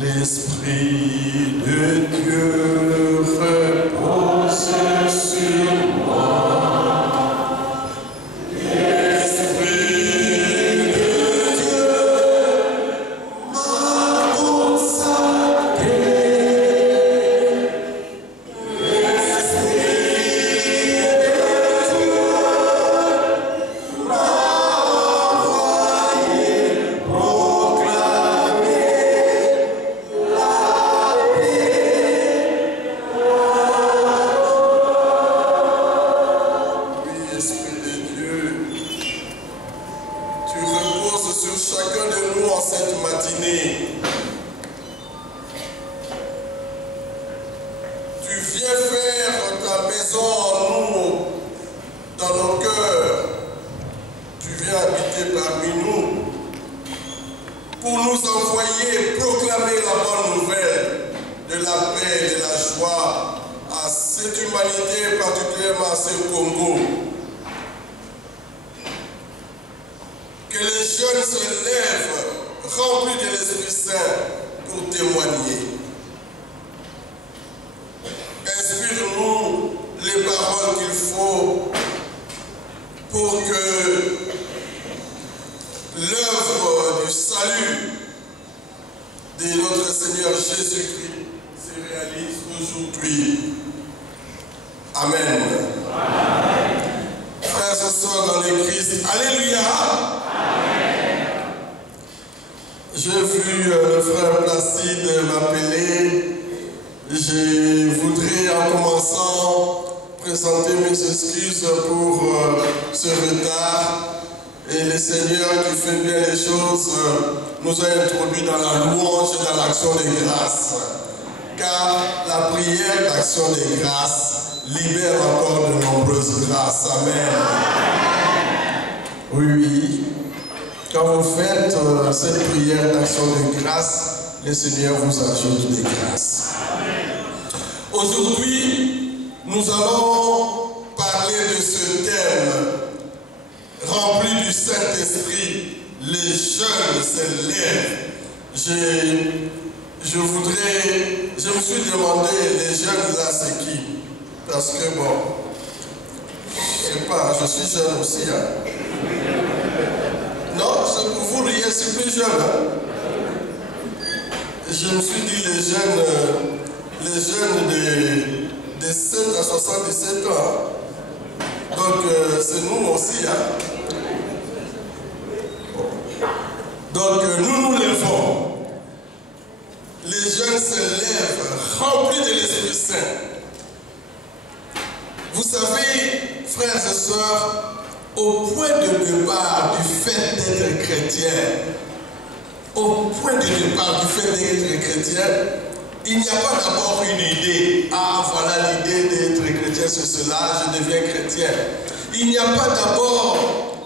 L'Esprit de Dieu repose sur moi. L'Esprit de Dieu m'a consacré. L'Esprit de Dieu m'a envoyé proclamer chacun de nous en cette matinée. Tu viens faire ta maison en nous, dans nos cœurs. Tu viens habiter parmi nous pour nous envoyer proclamer la bonne nouvelle de la paix et de la joie à cette humanité, particulièrement à ce Congo. Que les jeunes se lèvent, remplis de l'Esprit Saint, pour témoigner. Inspire-nous les paroles qu'il faut pour que l'œuvre du salut de notre Seigneur Jésus-Christ se réalise aujourd'hui. Amen. Amen. Frères et sœurs dans le Christ, alléluia. J'ai vu le frère Placide m'appeler. Je voudrais en commençant présenter mes excuses pour ce retard. Et le Seigneur qui fait bien les choses nous a introduits dans la louange et dans l'action des grâces. Car la prière d'action des grâces libère encore de nombreuses grâces. Amen. Oui. Quand vous faites cette prière d'action de grâce, le Seigneur vous ajoute des grâces. Aujourd'hui, nous allons parler de ce thème rempli du Saint-Esprit. Les jeunes se lèvent. Je me suis demandé, les jeunes là, c'est qui? Parce que bon, je sais pas, je suis jeune aussi. Hein. Non, vous riez, c'est plus jeune. Hein? Je me suis dit les jeunes de 7 à 77 ans. Donc c'est nous aussi. Hein? Donc nous lèvons. Les jeunes se lèvent, remplis de l'Esprit Saint. Vous savez, frères et sœurs, au point de départ du fait d'être chrétien, il n'y a pas d'abord une idée. Ah, voilà l'idée d'être chrétien, c'est cela, je deviens chrétien. Il n'y a pas d'abord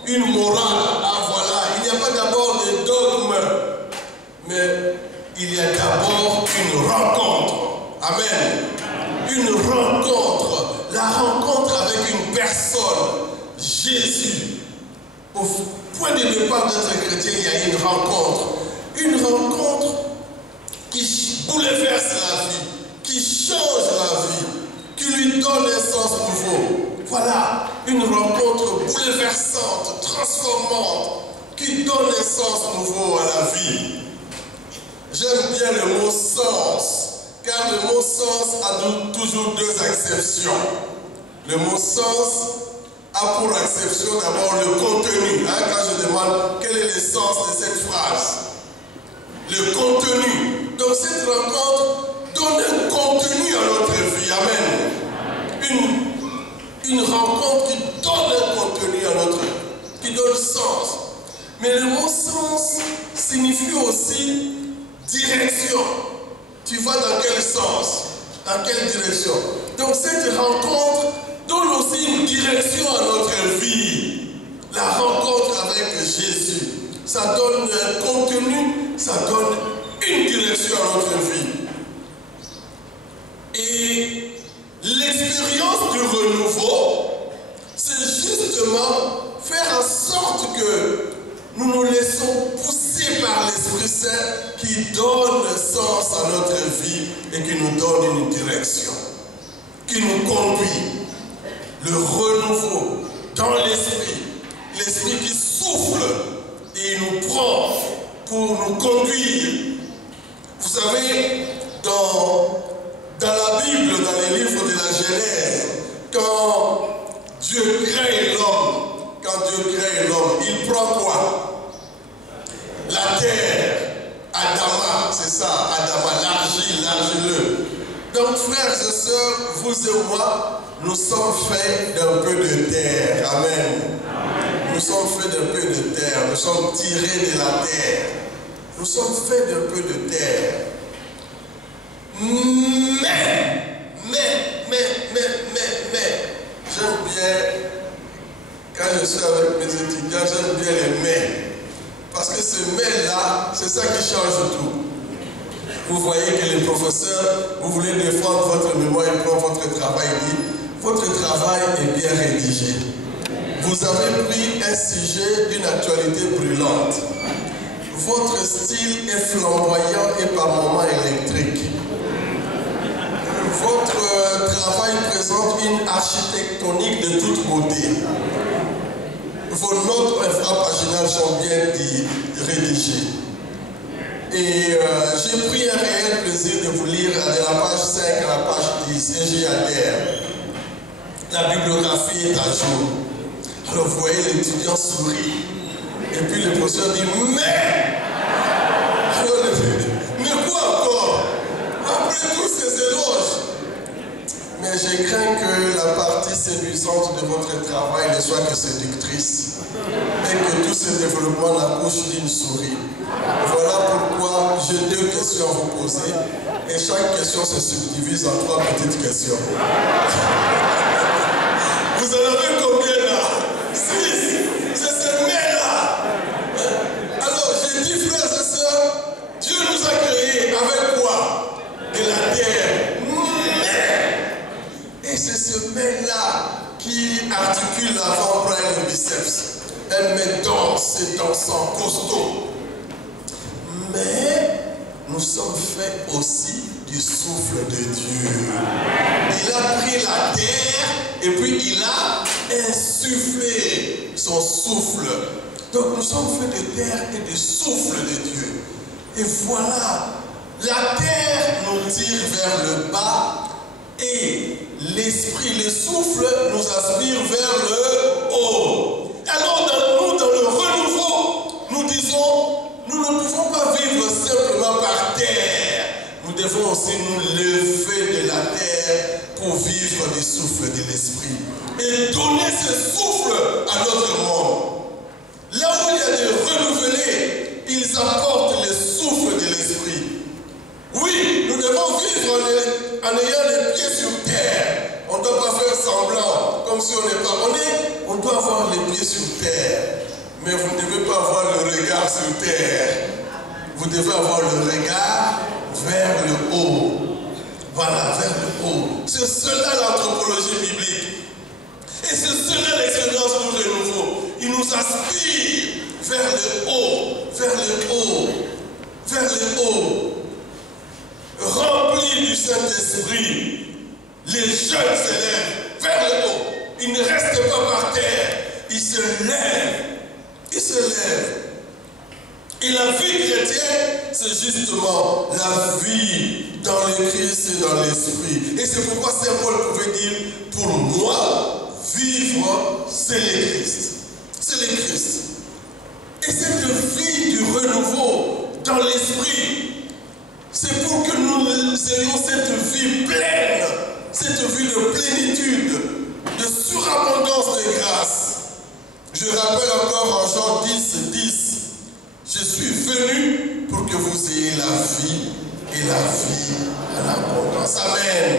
une morale. Ah, voilà, il n'y a pas d'abord de dogme. Mais il y a d'abord une rencontre. Amen. Une rencontre. La rencontre avec une personne. Jésus. Au point de départ d'être chrétien, il y a une rencontre. Une rencontre qui bouleverse la vie, qui change la vie, qui lui donne un sens nouveau. Voilà, une rencontre bouleversante, transformante, qui donne un sens nouveau à la vie. J'aime bien le mot sens, car le mot sens a toujours deux acceptions. Le mot sens a pour acception d'abord le contenu. Hein, quand je demande quel est le sens de cette phrase, le contenu. Donc cette rencontre donne un contenu à notre vie. Amen. Une rencontre qui donne un contenu à notre vie, qui donne sens. Mais le mot sens signifie aussi direction. Tu vas dans quel sens? Dans quelle direction? Donc cette rencontre donne aussi une direction à notre vie. La rencontre avec Jésus, ça donne un contenu, ça donne une direction à notre vie. Et l'expérience du renouveau, c'est justement faire en sorte que nous nous laissons pousser guidés par l'Esprit Saint qui donne sens à notre vie et qui nous donne une direction, qui nous conduit. Le renouveau dans l'Esprit, l'Esprit qui souffle et nous prend pour nous conduire. Vous savez, dans la Bible, dans les livres de la Genèse, quand Dieu crée l'homme, il prend quoi? La terre, Adama, c'est ça, Adama, l'argileux. Donc frères et sœurs, vous et moi, nous sommes faits d'un peu de terre. Amen. Nous sommes faits d'un peu de terre, nous sommes tirés de la terre. Nous sommes faits d'un peu de terre. Mais, j'aime bien, quand je suis avec mes étudiants, j'aime bien les mais. Parce que ce mais-là, c'est ça qui change tout. Vous voyez que les professeurs, vous voulez défendre votre mémoire et prendre votre travail, dit, votre travail est bien rédigé. Vous avez pris un sujet d'une actualité brûlante. Votre style est flamboyant et par moments électrique. Votre travail présente une architectonique de toute beauté. Vos notes infrapaginales sont bien rédigées. Et j'ai pris un réel plaisir de vous lire de la page 5 à la page 10 et j'y adhère. La bibliographie est à jour. Alors vous voyez, l'étudiant sourit. Et puis le professeur dit, mais quoi encore? Après tous ces éloges. Mais j'ai craint que la partie séduisante de votre travail ne soit que séductrice et que tout ce développement n'accouche d'une souris. Voilà pourquoi j'ai 2 questions à vous poser et chaque question se subdivise en 3 petites questions. Vous en avez combien là? 6. C'est ce mais-là. Alors j'ai dit, frères et sœurs, Dieu nous a créés avec quoi? De la terre. Et c'est ce mais-là qui articule l'avant-bras et le biceps. Elle met dense et dansant, costaud. Mais nous sommes faits aussi du souffle de Dieu. Il a pris la terre et puis il a insufflé son souffle. Donc nous sommes faits de terre et du souffle de Dieu. Et voilà, la terre nous tire vers le bas et l'esprit, le souffle nous aspire vers le haut. Alors dans le renouveau, nous disons, nous ne pouvons pas vivre simplement par terre. Nous devons aussi nous lever de la terre pour vivre du souffle de l'esprit. Et donner ce souffle à notre monde. Là où il y a des renouvelés, ils apportent le souffle de l'esprit. Oui, nous devons vivre en ayant les pieds sur terre. On ne doit pas faire semblant, comme si on n'est pas abonné. On doit avoir les pieds sur terre. Mais vous ne devez pas avoir le regard sur terre. Vous devez avoir le regard vers le haut. Voilà, vers le haut. C'est cela l'anthropologie biblique. Et c'est cela l'expérience du renouveau. Il nous aspire vers le haut, vers le haut, vers le haut. Remplis du Saint-Esprit, les jeunes s'élèvent vers le haut. Ils ne restent pas par terre. Ils se lèvent. Ils se lèvent. Et la vie chrétienne, c'est justement la vie dans le Christ et dans l'Esprit. Et c'est pourquoi Saint Paul pouvait dire, pour moi, vivre, c'est le Christ. C'est le Christ. Et cette vie du renouveau dans l'Esprit, c'est pour que nous ayons cette vie pleine, cette vie de plénitude, de surabondance de grâce. Je rappelle encore en Jean 10, je suis venu pour que vous ayez la vie et la vie en abondance. Amen.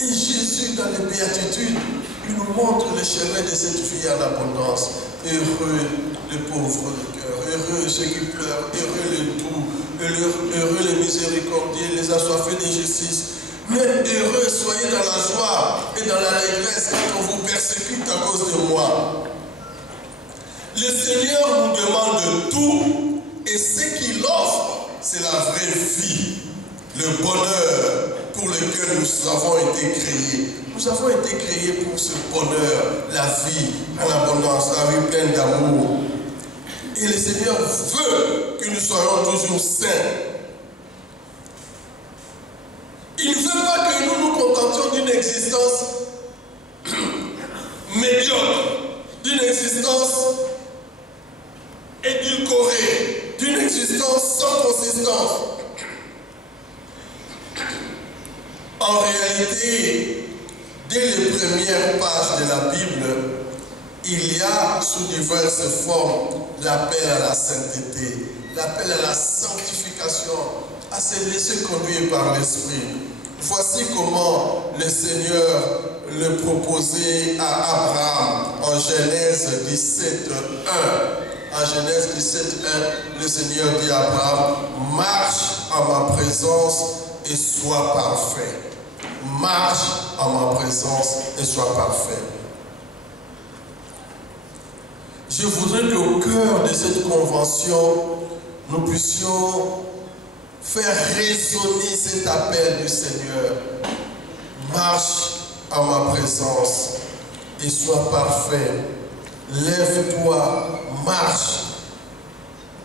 Et Jésus, dans les béatitudes, il nous montre le chemin de cette vie en abondance. Heureux les pauvres de cœur, heureux ceux qui pleurent, heureux les doux, heureux les miséricordieux, les assoiffés de justice. Mais heureux, soyez dans la joie et dans l'allégresse quand on vous persécute à cause de moi. Le Seigneur nous demande tout et ce qu'il offre, c'est la vraie vie, le bonheur pour lequel nous avons été créés. Nous avons été créés pour ce bonheur, la vie en abondance, la vie pleine d'amour. Et le Seigneur veut que nous soyons toujours saints. Il ne veut pas que nous nous contentions d'une existence médiocre, d'une existence édulcorée, d'une existence sans consistance. En réalité, dès les premières pages de la Bible, il y a sous diverses formes l'appel à la sainteté, l'appel à la sanctification, à se laisser conduire par l'Esprit. Voici comment le Seigneur le proposait à Abraham en Genèse 17, 1. En Genèse 17, 1, le Seigneur dit à Abraham, marche en ma présence et sois parfait. Marche en ma présence et sois parfait. Je voudrais qu'au cœur de cette convention, nous puissions faire résonner cet appel du Seigneur. Marche en ma présence et sois parfait. Lève-toi, marche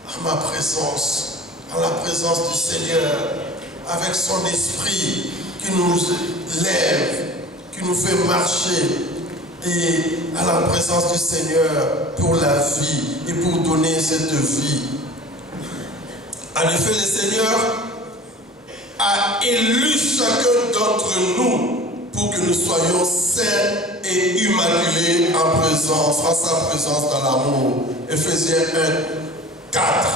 en ma présence, en la présence du Seigneur, avec son esprit qui nous lève, qui nous fait marcher et à la présence du Seigneur pour la vie et pour donner cette vie. En effet, le Seigneur a élu chacun d'entre nous pour que nous soyons saints et immaculés en sa présence dans l'amour. Ephésiens 1, 4.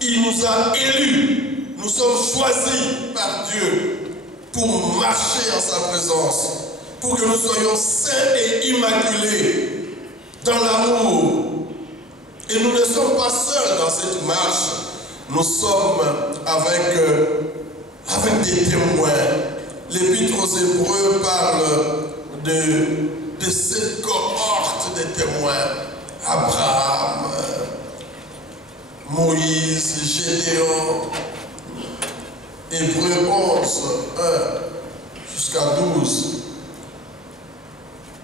Il nous a élus, nous sommes choisis par Dieu pour marcher en sa présence, pour que nous soyons saints et immaculés dans l'amour. Et nous ne sommes pas seuls dans cette marche, nous sommes avec des témoins. L'Épître aux Hébreux parle de cette cohorte de témoins. Abraham, Moïse, Gédéon, Hébreux 11, 1 jusqu'à 12.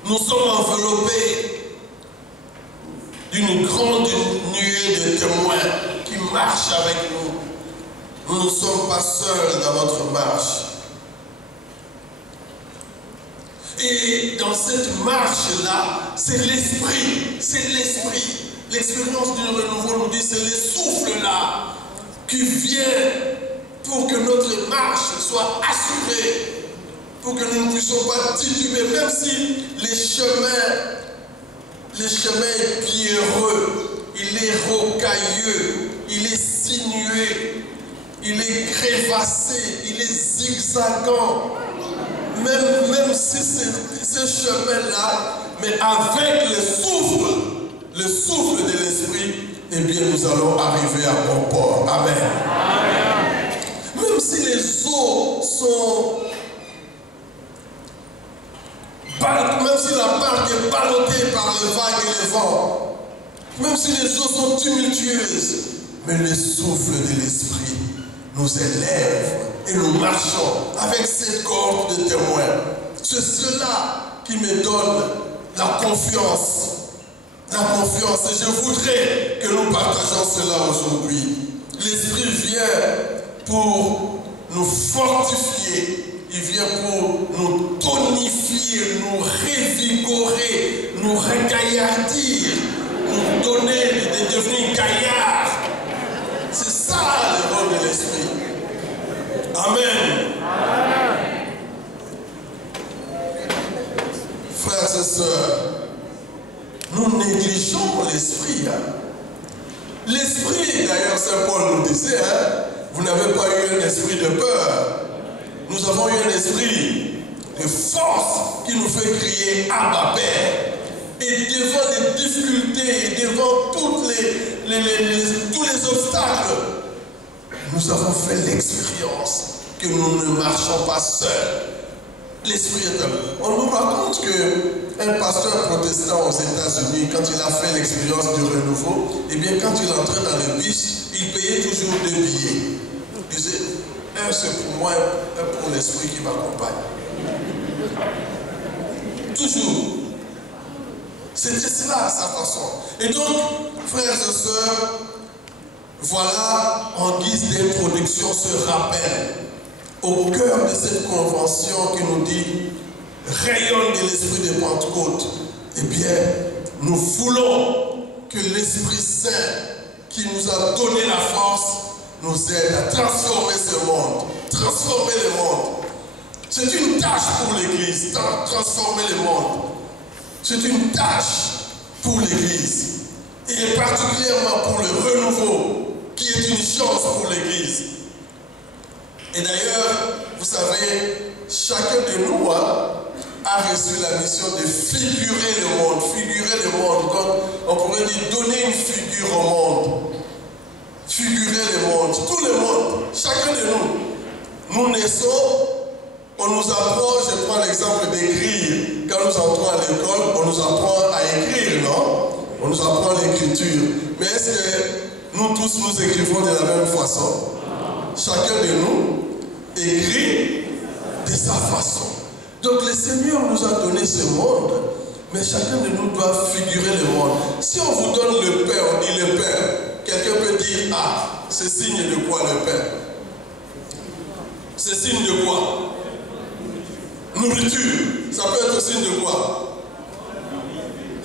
Nous sommes enveloppés d'une grande nuée de témoins qui marchent avec nous. Nous ne sommes pas seuls dans notre marche. Et dans cette marche-là, c'est l'esprit, c'est l'esprit. L'expérience du renouveau nous dit, c'est le souffle-là qui vient pour que notre marche soit assurée, pour que nous ne puissions pas tituber, même si les chemins est pierreux, il est rocailleux, il est sinueux, il est crévassé, il est zigzagant. Même si c'est ce chemin-là, mais avec le souffle de l'esprit, eh bien nous allons arriver à bon port. Amen. Amen. Même si les eaux sont... Même si la barque est ballottée par les vagues et les vents, même si les eaux sont tumultueuses, mais le souffle de l'esprit nous élève et nous marchons avec cette cohorte de témoins. C'est cela qui me donne la confiance. La confiance. Et je voudrais que nous partagions cela aujourd'hui. L'Esprit vient pour nous fortifier. Il vient pour nous tonifier, nous revigorer, nous regaillardir, nous donner de devenir gaillards. C'est ça le rôle de l'Esprit. Amen. Amen. Frères et sœurs, nous négligeons l'Esprit. L'Esprit, d'ailleurs, Saint Paul nous disait, vous n'avez pas eu un esprit de peur. Nous avons eu un esprit de force qui nous fait crier Abba Père. Et devant les difficultés, devant tous les obstacles, nous avons fait l'expérience que nous ne marchons pas seuls. L'Esprit est un... On nous raconte que un pasteur protestant aux États-Unis, quand il a fait l'expérience du renouveau, eh bien, quand il entrait dans le bus, il payait toujours 2 billets. Il disait, un c'est pour moi, un pour l'esprit qui m'accompagne. Toujours. C'était cela, sa façon. Et donc, frères et sœurs, voilà, en guise d'introduction, ce rappel au cœur de cette convention qui nous dit rayonne de l'esprit de Pentecôte. Eh bien, nous voulons que l'Esprit Saint qui nous a donné la force nous aide à transformer ce monde, transformer le monde. C'est une tâche pour l'Église, transformer le monde. C'est une tâche pour l'Église, et particulièrement pour le renouveau, qui est une chance pour l'Église. Et d'ailleurs, vous savez, chacun de nous a reçu la mission de figurer le monde. Figurer le monde, donc on pourrait dire donner une figure au monde. Figurer le monde, tout le monde, chacun de nous. Nous naissons, on nous apprend, je prends l'exemple d'écrire. Quand nous entrons à l'école, on nous apprend à écrire, non? On nous apprend l'écriture. Mais est-ce que nous tous nous écrivons de la même façon? Chacun de nous écrit de sa façon. Donc le Seigneur nous a donné ce monde, mais chacun de nous doit figurer le monde. Si on vous donne le pain, on dit le pain, quelqu'un peut dire, ah, c'est signe de quoi le pain? C'est signe de quoi? Nourriture, ça peut être signe de quoi?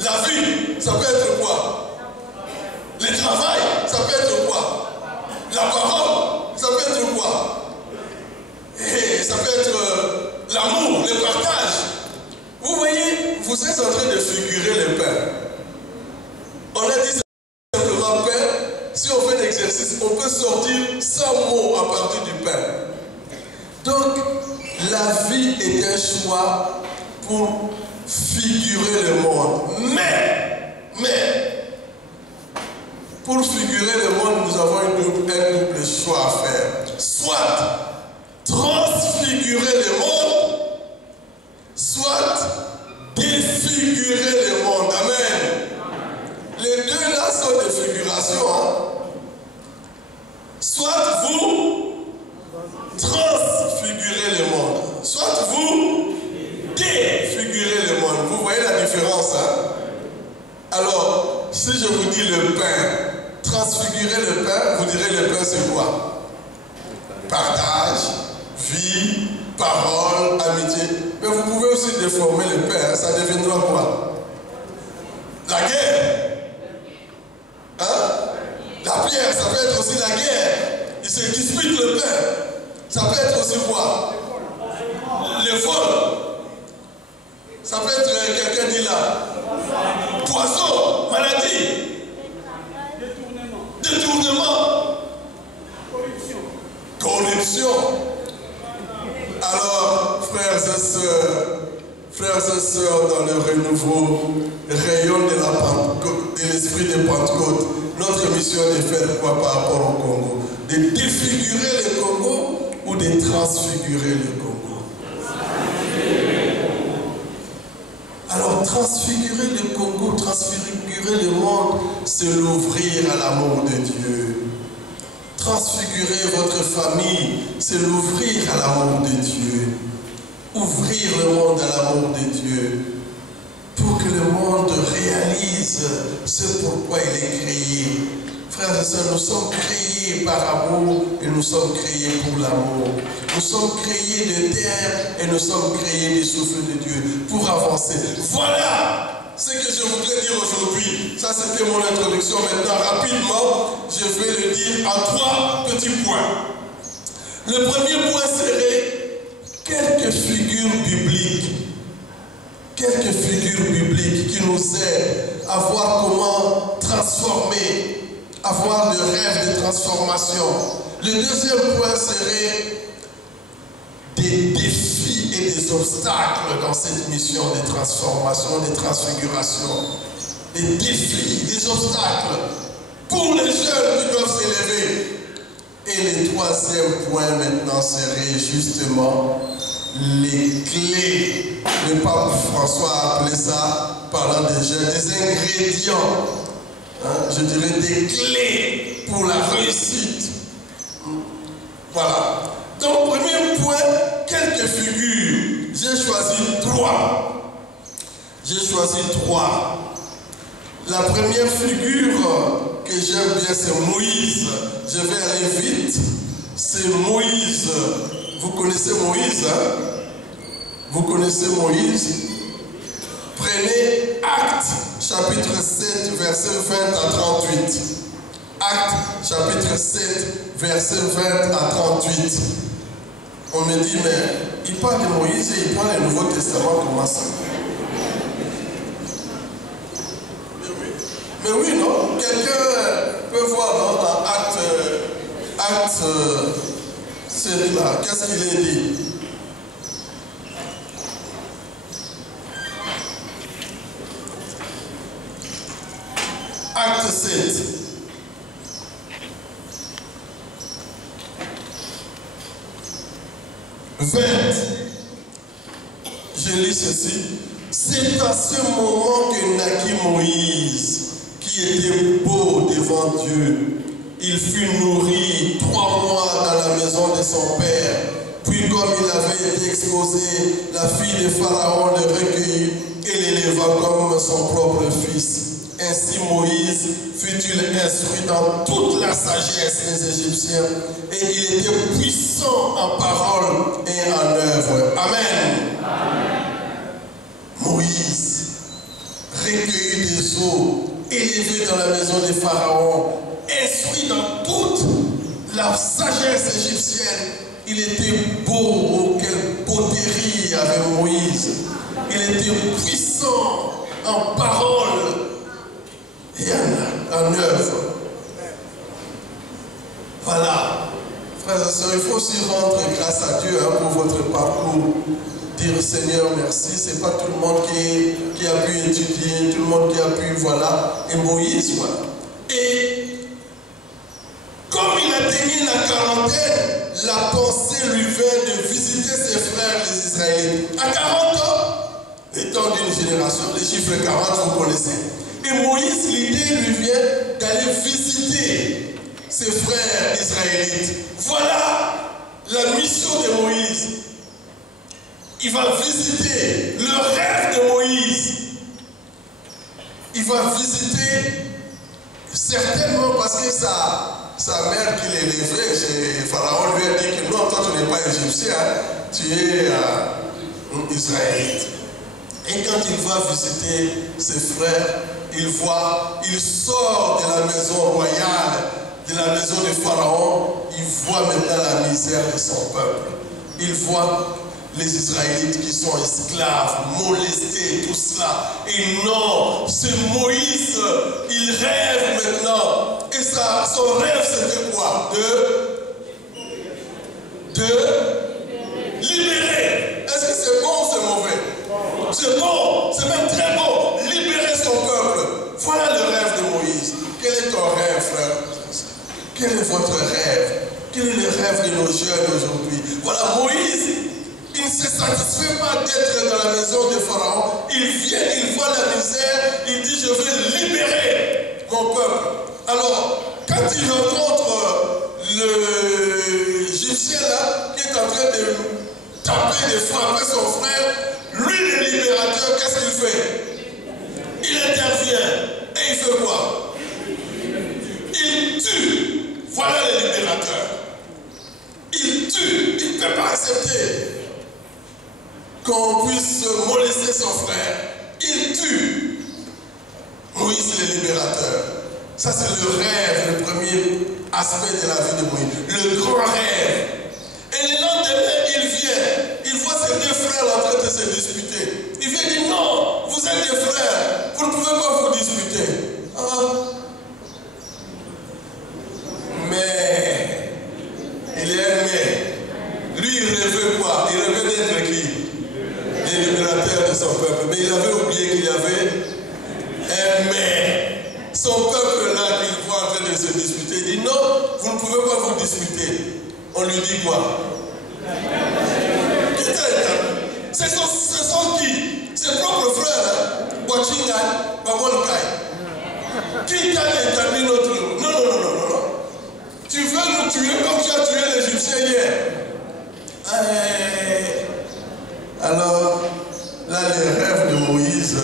La vie, ça peut être quoi? Le travail, ça peut être quoi? La parole, ça peut être quoi? Et ça peut être l'amour, le partage. Vous voyez, vous êtes en train de figurer le pain. On a dit simplement pain. Si on fait l'exercice, on peut sortir 100 mots à partir du pain. Donc, la vie est un choix pour figurer le monde. Mais, pour figurer le monde, nous avons un double choix à faire. Soit transfigurer le monde, soit défigurer le monde. Amen. Les deux là sont des figurations. Soit vous transfigurez le monde, soit vous défigurez le monde. Vous voyez la différence, Alors, si je vous dis le pain, transfigurer le pain, vous direz le pain c'est quoi? Partage, vie, parole, amitié. Mais vous pouvez aussi déformer le pain, ça deviendra quoi? La guerre. La pierre, ça peut être aussi la guerre. Il se dispute le pain. Ça peut être aussi quoi? Le vol. Ça peut être quelqu'un dit là. Poison, maladie. Détournement. Corruption. Alors, frères et sœurs dans le renouveau, rayon de l'esprit de Pentecôte, notre mission est de faire quoi par rapport au Congo? De défigurer le Congo ou de transfigurer le Congo? Alors, transfigurer le Congo, transfigurer le monde, c'est l'ouvrir à l'amour de Dieu. Transfigurer votre famille, c'est l'ouvrir à l'amour de Dieu. Ouvrir le monde à l'amour de Dieu. Pour que le monde réalise ce pourquoi il est créé. Frères et sœurs, nous sommes créés par amour et nous sommes créés pour l'amour. Nous sommes créés de terre et nous sommes créés du souffle de Dieu pour avancer. Voilà ce que je voudrais dire aujourd'hui. Ça, c'était mon introduction. Maintenant, rapidement, je vais le dire en 3 petits points. Le premier point serait quelques figures bibliques. Quelques figures bibliques qui nous aident à voir comment transformer, avoir le rêve de transformation. Le deuxième point serait des défis et des obstacles dans cette mission de transformation, de transfiguration. Des défis, des obstacles pour les jeunes qui doivent s'élever. Et le troisième point maintenant serait justement les clés. Le pape François a appelé ça, parlant des ingrédients, hein, je dirais des clés pour la réussite. Voilà. Donc, premier point, quelques figures. J'ai choisi 3. J'ai choisi 3. La première figure que j'aime bien, c'est Moïse. Je vais aller vite. C'est Moïse. Vous connaissez Moïse, hein? Vous connaissez Moïse? Prenez Actes, chapitre 7, verset 20 à 38. Actes, chapitre 7, verset 20 à 38. On me dit, mais il parle de Moïse et il parle du Nouveau Testament, comment ça? Mais oui, non? Quelqu'un peut voir dans Actes 7 là, qu'est-ce qu'il est dit? Acte 7. Je lis ceci. C'est à ce moment que naquit Moïse, qui était beau devant Dieu. Il fut nourri 3 mois dans la maison de son père. Puis comme il avait été exposé, la fille de Pharaon le recueillit et l'éleva comme son propre fils. Ainsi Moïse fut-il instruit dans toute la sagesse des Égyptiens, et il était puissant en parole et en œuvre. Amen. Amen. Moïse, recueilli des eaux, élevé dans la maison de Pharaon, instruit dans toute la sagesse égyptienne. Il était beau, quelle poterie avec Moïse. Il était puissant en parole et en œuvre. Voilà. Frères et sœurs, il faut aussi rendre grâce à Dieu pour votre parcours. Dire Seigneur merci, c'est pas tout le monde qui a pu étudier, tout le monde qui a pu, voilà. Et Moïse, voilà. Et comme il atteignait la quarantaine, la pensée lui vint de visiter ses frères les Israélites. À 40 ans, étant d'une génération, les chiffres 40, vous connaissez. Et Moïse, l'idée lui vient d'aller visiter ses frères israélites. Voilà la mission de Moïse. Il va visiter le rêve de Moïse. Il va visiter, certainement parce que sa mère qui l'élevait, Pharaon lui a dit que non, toi tu n'es pas égyptien, tu es israélite. Et quand il va visiter ses frères, il sort de la maison royale, de la maison de Pharaon, il voit maintenant la misère de son peuple. Il voit les Israélites qui sont esclaves, molestés, tout cela. Et non, c'est Moïse, il rêve maintenant. Et son rêve c'était quoi? De libérer. Est-ce que c'est bon ou c'est mauvais? C'est bon, c'est même très bon. Libérer son peuple. Voilà le rêve de Moïse. Quel est ton rêve, frère? Quel est votre rêve? Quel est le rêve de nos jeunes aujourd'hui? Voilà, Moïse, il ne se satisfait pas d'être dans la maison de Pharaon. Il vient, il voit la misère, il dit, je vais libérer mon peuple. Alors, quand il rencontre l'Égyptien là, qui est en train de taper, de frapper son frère, lui le libérateur, qu'est-ce qu'il fait? Il intervient et il fait quoi? Il tue. Voilà le libérateur. Il tue. Il ne peut pas accepter qu'on puisse molester son frère. Il tue. Moïse le libérateur. Ça c'est le rêve, le premier aspect de la vie de Moïse. Le grand rêve. Et le lendemain, il vient. Il voit ses 2 frères en train de se disputer. Il vient dire non, vous êtes des frères. Vous ne pouvez pas vous disputer. Mais, il est un mais. Lui, il rêvait quoi? Il rêvait d'être qui? Le libérateur de son peuple. Mais il avait oublié qu'il y avait un mais. Son peuple là, qu'il voit en train de se disputer, il dit non, vous ne pouvez pas vous disputer. On lui dit quoi? Que Ce sont qui? Ses propres frères, Wachinga, Babonkai. Qui t'a établi notre nom? Non. Tu veux nous tuer comme tu as tué l'Égyptien hier. Alors, là, les rêves de Moïse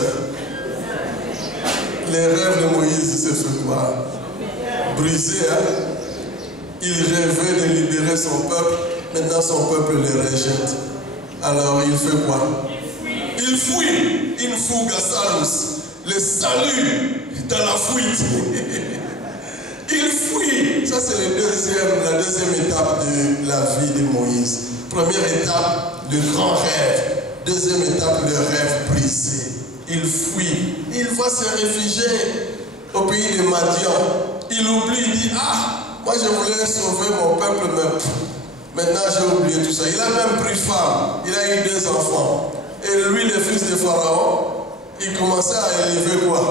se fait quoi? Brisé, hein? Il rêvait de libérer son peuple, maintenant son peuple les rejette. Alors, il fait quoi? Il fuit, une fougue à Salus, le salut dans la fuite. Il fuit. Ça, c'est la deuxième étape de la vie de Moïse. Première étape, le grand rêve. Deuxième étape, le rêve brisé. Il fuit. Il va se réfugier au pays de Madian. Il oublie, il dit, moi je voulais sauver mon peuple, mais maintenant j'ai oublié tout ça. Il a même pris femme. Il a eu 2 enfants. Et lui, le fils de Pharaon, il commençait à élever quoi?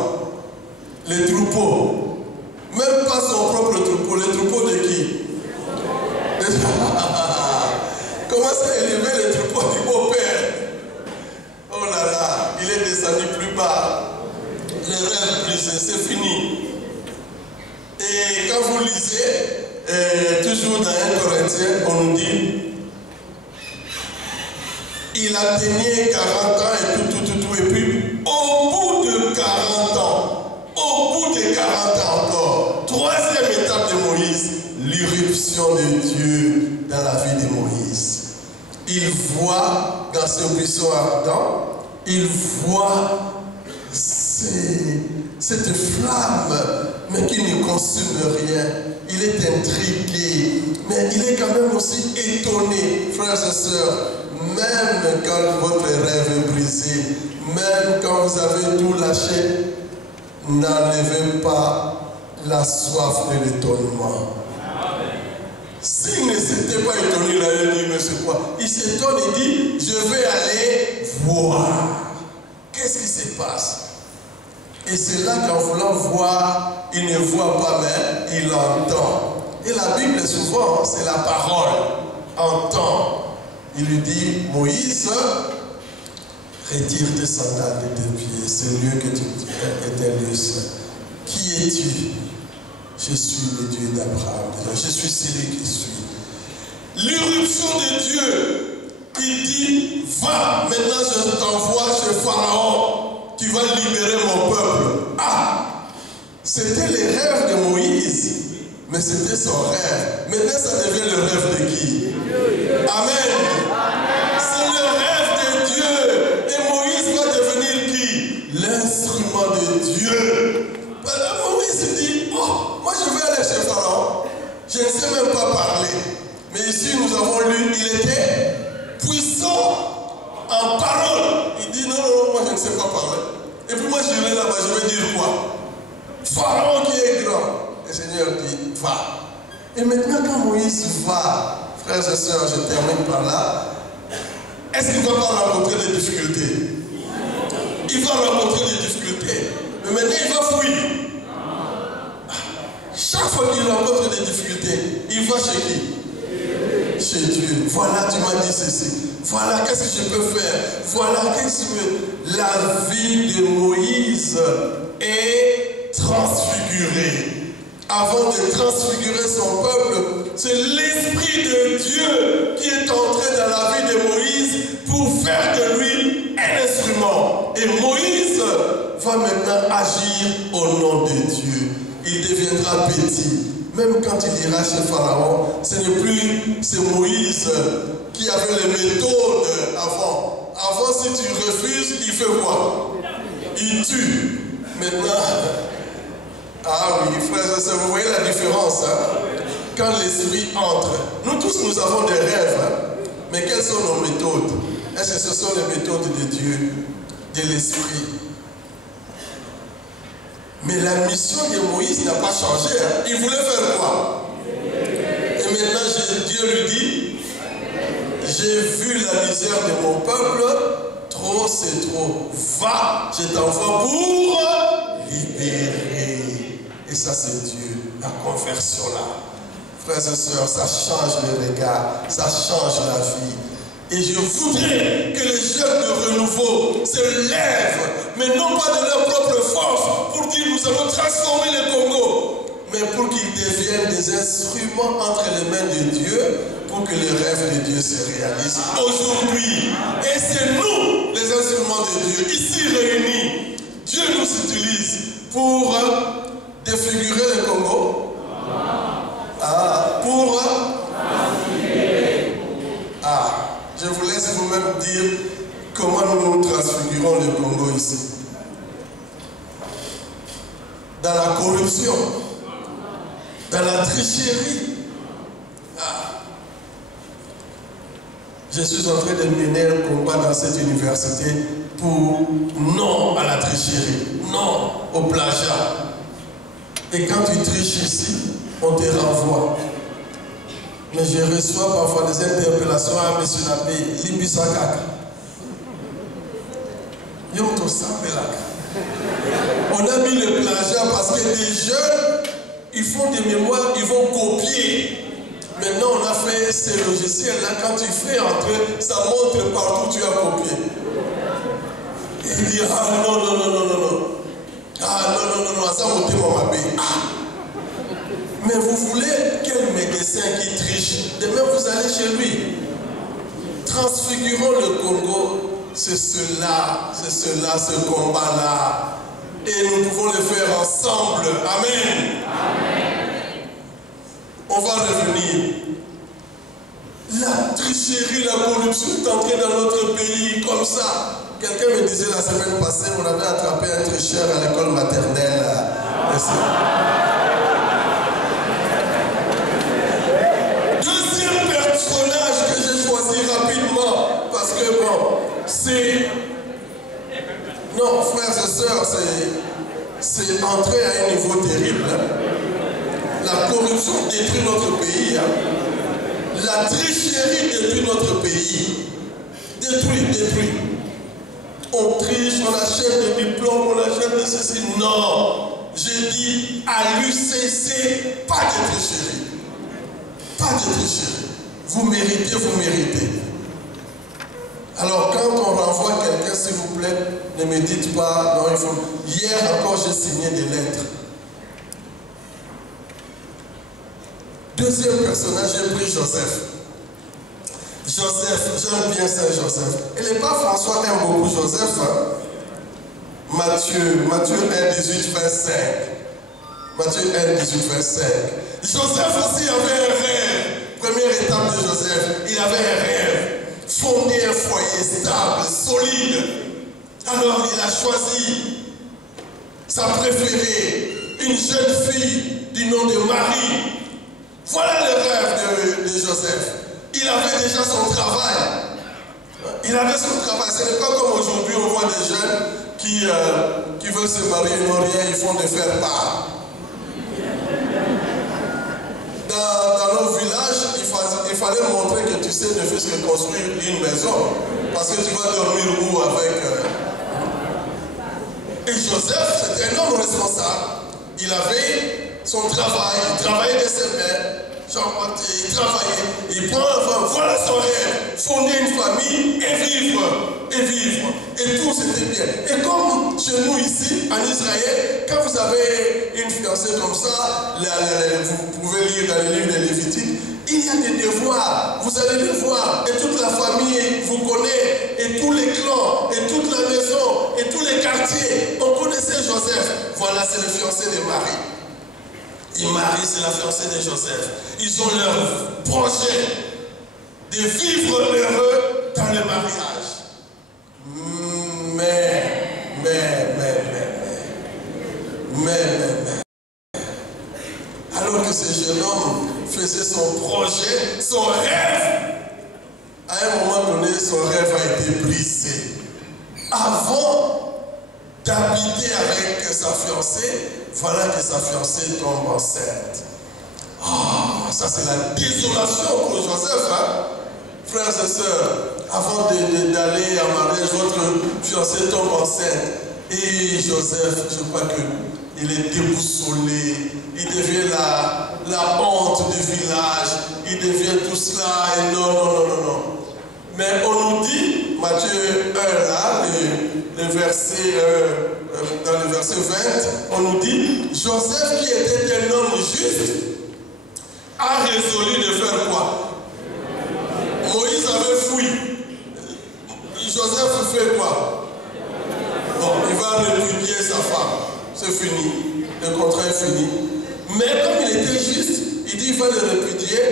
Les troupeaux. Même pas son propre troupeau. Les troupeaux de qui? Commence à élever les troupeaux du beau-père. Oh là là, il est descendu plus bas. Les rêves brisés, c'est fini. Et quand vous lisez, toujours dans 1 Corinthiens, on nous dit, il atteignait 40 ans et tout, et puis au bout de 40 ans, encore, troisième étape de Moïse, l'irruption de Dieu dans la vie de Moïse. Il voit dans ce buisson ardent, il voit cette flamme, mais qui ne consume rien. Il est intrigué, mais il est quand même aussi étonné, frères et sœurs. Même quand votre rêve est brisé, même quand vous avez tout lâché, n'enlevez pas la soif de l'étonnement. S'il ne s'était pas étonné, là, il dit, mais c'est quoi? Il s'étonne et dit, je vais aller voir. Qu'est-ce qui se passe? Et c'est là qu'en voulant voir, il ne voit pas, mais il entend. Et la Bible, souvent, c'est la parole. Entend. Il lui dit, Moïse, retire tes sandales de tes pieds, ce lieu que tu es un lieu saint. Qui es-tu? Je suis le Dieu d'Abraham. Je suis celui qui suis. L'irruption de Dieu, il dit, va, maintenant je t'envoie chez Pharaon, tu vas libérer mon peuple. C'était les rêves de Moïse, mais c'était son rêve. Maintenant ça devient le rêve de qui? Amen. C'est le rêve de Dieu. Et Moïse va devenir qui? L'instrument de Dieu. Moïse dit, moi je vais aller chez Pharaon. Je ne sais même pas parler. Mais ici nous avons lu, il était puissant en parole. Il dit, non, moi je ne sais pas parler. Et puis moi je vais là-bas, je vais dire quoi? Pharaon qui est grand. Le Seigneur dit, va. Et maintenant quand Moïse va, frères et sœurs, je termine par là. Est-ce qu'il ne va pas rencontrer des difficultés? Il va rencontrer des difficultés. Mais maintenant, il va fuir. Chaque fois qu'il rencontre des difficultés, il va chez qui? Chez Dieu. Voilà, tu m'as dit ceci. Voilà, qu'est-ce que je peux faire? Voilà, qu'est-ce que... La vie de Moïse est transfigurée. Avant de transfigurer son peuple, c'est l'Esprit de Dieu qui est entré dans la vie de Moïse pour faire de lui un instrument. Et Moïse va maintenant agir au nom de Dieu. Il deviendra petit. Même quand il ira chez Pharaon, ce n'est plus Moïse qui avait les méthodes avant. Avant, si tu refuses, il fait quoi? Il tue. Maintenant... oui, frères et sœurs, vous voyez la différence, hein? Quand l'esprit entre, nous tous nous avons des rêves, hein? Mais quelles sont nos méthodes? Est-ce que ce sont les méthodes de Dieu, de l'esprit? Mais la mission de Moïse n'a pas changé, hein? Il voulait faire quoi? Et maintenant Dieu lui dit, j'ai vu la misère de mon peuple, trop c'est trop, va, je t'envoie pour libérer. Et ça, c'est Dieu, la conversion là. Frères et sœurs, ça change le regard, ça change la vie. Et je voudrais que les jeunes de renouveau se lèvent, mais non pas de leur propre force, pour dire nous allons transformer le Congo, mais pour qu'ils deviennent des instruments entre les mains de Dieu, pour que les rêves de Dieu se réalisent aujourd'hui. Et c'est nous, les instruments de Dieu, ici réunis. Dieu nous utilise pour défigurer le Congo. Je vous laisse vous-même dire comment nous transfigurons le Congo ici. Dans la corruption, dans la tricherie. Je suis en train de mener un combat dans cette université pour non à la tricherie, non au plagiat. Et quand tu triches ici, on te renvoie. Mais je reçois parfois des interpellations à M. Nappé, Libisakak. On a mis le plagiat parce que des jeunes, ils font des mémoires, ils vont copier. Maintenant, on a fait ces logiciels-là, quand tu fais entrer, ça montre partout où tu as copié. Et il dit, ah non. Ah non, ça monte mon mabé. Mais vous voulez quel médecin qui triche? Demain, vous allez chez lui. Transfigurons le Congo, c'est cela, ce combat-là. Et nous pouvons le faire ensemble. Amen. On va revenir. La tricherie, la corruption est entrée dans notre pays comme ça. Quelqu'un me disait la semaine passée, on avait attrapé un tricheur à l'école maternelle. Deuxième personnage que j'ai choisi rapidement, parce que bon, c'est... Non, frères et sœurs, c'est entré à un niveau terrible. La corruption détruit notre pays. La tricherie détruit notre pays. Détruit. On triche, on achète des diplômes, on achète de ceci. Non. J'ai dit à l'UCC, pas de tricherie. Pas de tricherie. Vous méritez. Alors quand on renvoie quelqu'un, s'il vous plaît, ne me dites pas, non, il faut... Hier encore, j'ai signé des lettres. Deuxième personnage, j'ai pris Joseph. J'aime bien Saint-Joseph. Et les pas François aime beaucoup Joseph. Matthieu 1, 18, 25. Matthieu 1, 18, 25. Joseph aussi avait un rêve. Première étape de Joseph, il avait un rêve. Fonder un foyer stable, solide. Alors il a choisi sa préférée, une jeune fille du nom de Marie. Voilà le rêve de Joseph. Il avait déjà son travail. Ce n'est pas comme aujourd'hui, on voit des jeunes qui veulent se marier, ils n'ont rien, ils font de faire part. Dans nos villages, il fallait montrer que tu sais ne fais-ce que construire une maison. Parce que tu vas dormir où avec... Et Joseph, c'était un homme responsable. Il avait son travail, il travaillait de ses mains. Il travaillait, il prend l'enfant, voilà son rêve, fonder une famille et vivre. Et tout c'était bien. Et comme chez nous ici, en Israël, quand vous avez une fiancée comme ça, vous pouvez lire dans les livres de Lévitique, il y a des devoirs, vous allez les voir, et toute la famille vous connaît, et tous les clans, et toute la maison, et tous les quartiers. On connaissait Joseph. Voilà, c'est le fiancé de Marie. Et Marie, c'est la fiancée de Joseph. Ils ont leur projet de vivre heureux dans le mariage. Mais. Alors que ce jeune homme faisait son projet, son rêve, à un moment donné, son rêve a été brisé. Avant d'habiter avec sa fiancée, voilà que sa fiancée tombe enceinte. Ça c'est la désolation pour Joseph, hein? Frères et sœurs, avant d'aller à mariage, votre fiancée tombe enceinte. Et Joseph, je crois qu'il est déboussolé, il devient la honte du village, il devient tout cela, et non. Mais on nous dit, Matthieu 1 là, dans le verset 20, on nous dit, Joseph qui était un homme juste, a résolu de faire quoi? Moïse avait fui. Joseph fait quoi? Bon, il va répudier sa femme. C'est fini. Le contrat est fini. Mais comme il était juste, il dit qu'il va le répudier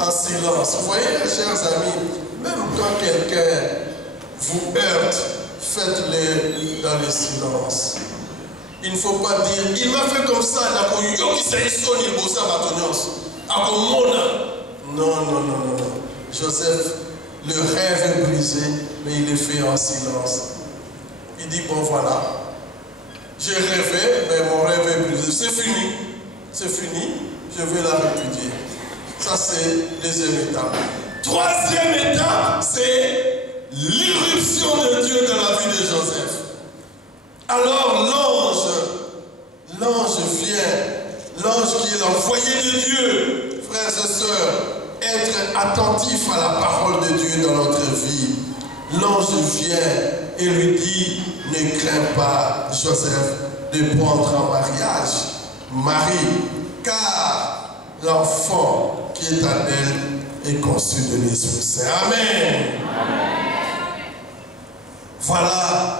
en silence. Vous voyez, chers amis, même quand quelqu'un vous heurte, faites-le dans le silence. Il ne faut pas dire, il m'a fait comme ça, non. Joseph, le rêve est brisé, mais il est fait en silence. Il dit, bon voilà, j'ai rêvé, mais mon rêve est brisé. C'est fini, je vais la répudier. Ça, c'est deuxième étape. Troisième étape, c'est l'irruption de Dieu dans la vie de Joseph. Alors l'ange vient, l'ange qui est l'envoyé de Dieu, frères et sœurs, être attentif à la parole de Dieu dans notre vie. L'ange vient et lui dit, ne crains pas, Joseph, de prendre en mariage Marie, car l'enfant qui est en elle est conçu de l'Esprit Saint. Amen. Voilà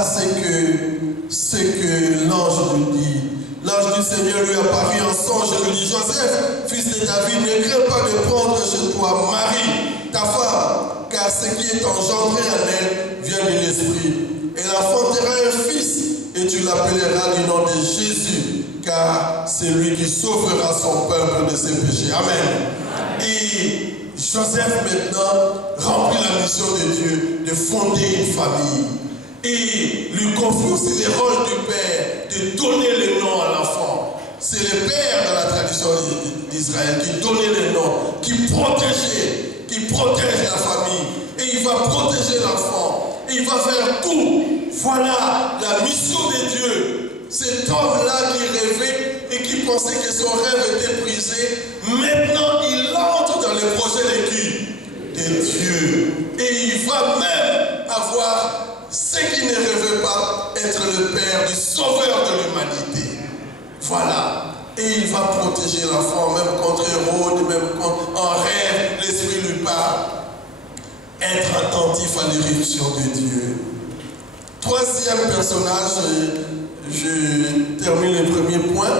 ce que l'ange lui dit. L'ange du Seigneur lui apparut en songe et lui dit, Joseph, fils de David, ne crains pas de prendre chez toi Marie, ta femme, car ce qui est engendré en elle vient de l'Esprit. Elle enfantera un fils et tu l'appelleras du nom de Jésus, car c'est lui qui sauvera son peuple de ses péchés. Amen. Et Joseph maintenant remplit la mission de Dieu de fonder une famille. Et lui confie aussi les rôles du père, de donner le nom à l'enfant. C'est le père dans la tradition d'Israël qui donnait le nom, qui protège la famille. Et il va protéger l'enfant. Et il va faire tout. Voilà la mission de Dieu. Cet homme-là qui rêvait et qui pensait que son rêve était brisé, maintenant il entre dans le projet de qui? De Dieu. Et il va même avoir ce qui ne rêvait pas, être le père du sauveur de l'humanité. Voilà. Et il va protéger l'enfant, même contre Hérode, même contre en rêve, l'esprit lui parle. Être attentif à l'irruption de Dieu. Troisième personnage, je termine le premier point.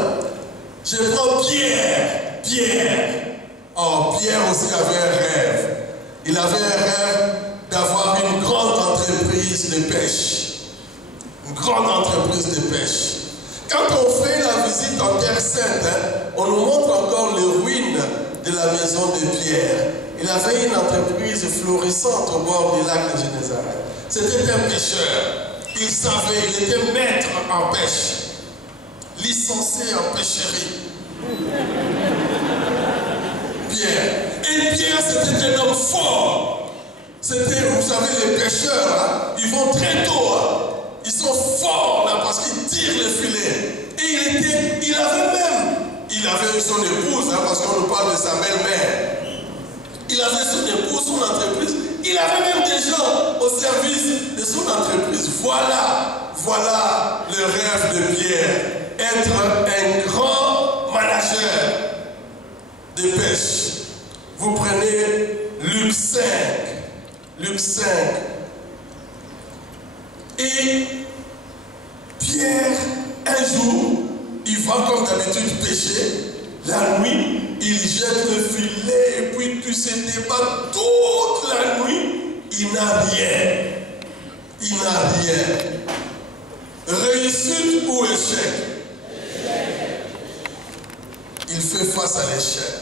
Je prends Pierre. Pierre aussi avait un rêve. Il avait un rêve d'avoir une grande entreprise de pêche. Une grande entreprise de pêche. Quand on fait la visite en Terre Sainte, on nous montre encore les ruines de la maison de Pierre. Il avait une entreprise florissante au bord du lac de Génézareth. C'était un pêcheur. Il savait, il était maître en pêche. Licencié en pêcherie. Pierre. Et Pierre, c'était un homme fort. C'était, vous savez, les pêcheurs, ils vont très tôt. Ils sont forts là parce qu'ils tirent les filets. Et il avait son épouse, parce qu'on nous parle de sa belle-mère. Il avait son épouse, son entreprise. Il avait même des gens au service de son entreprise. Voilà le rêve de Pierre. Être un grand manager de pêche. Vous prenez Luc 5. Et Pierre, un jour, il va comme d'habitude pêcher. La nuit, il jette le filet et puis tu se débats toute la nuit. Il n'a rien. Réussite ou échec? Il fait face à l'échec.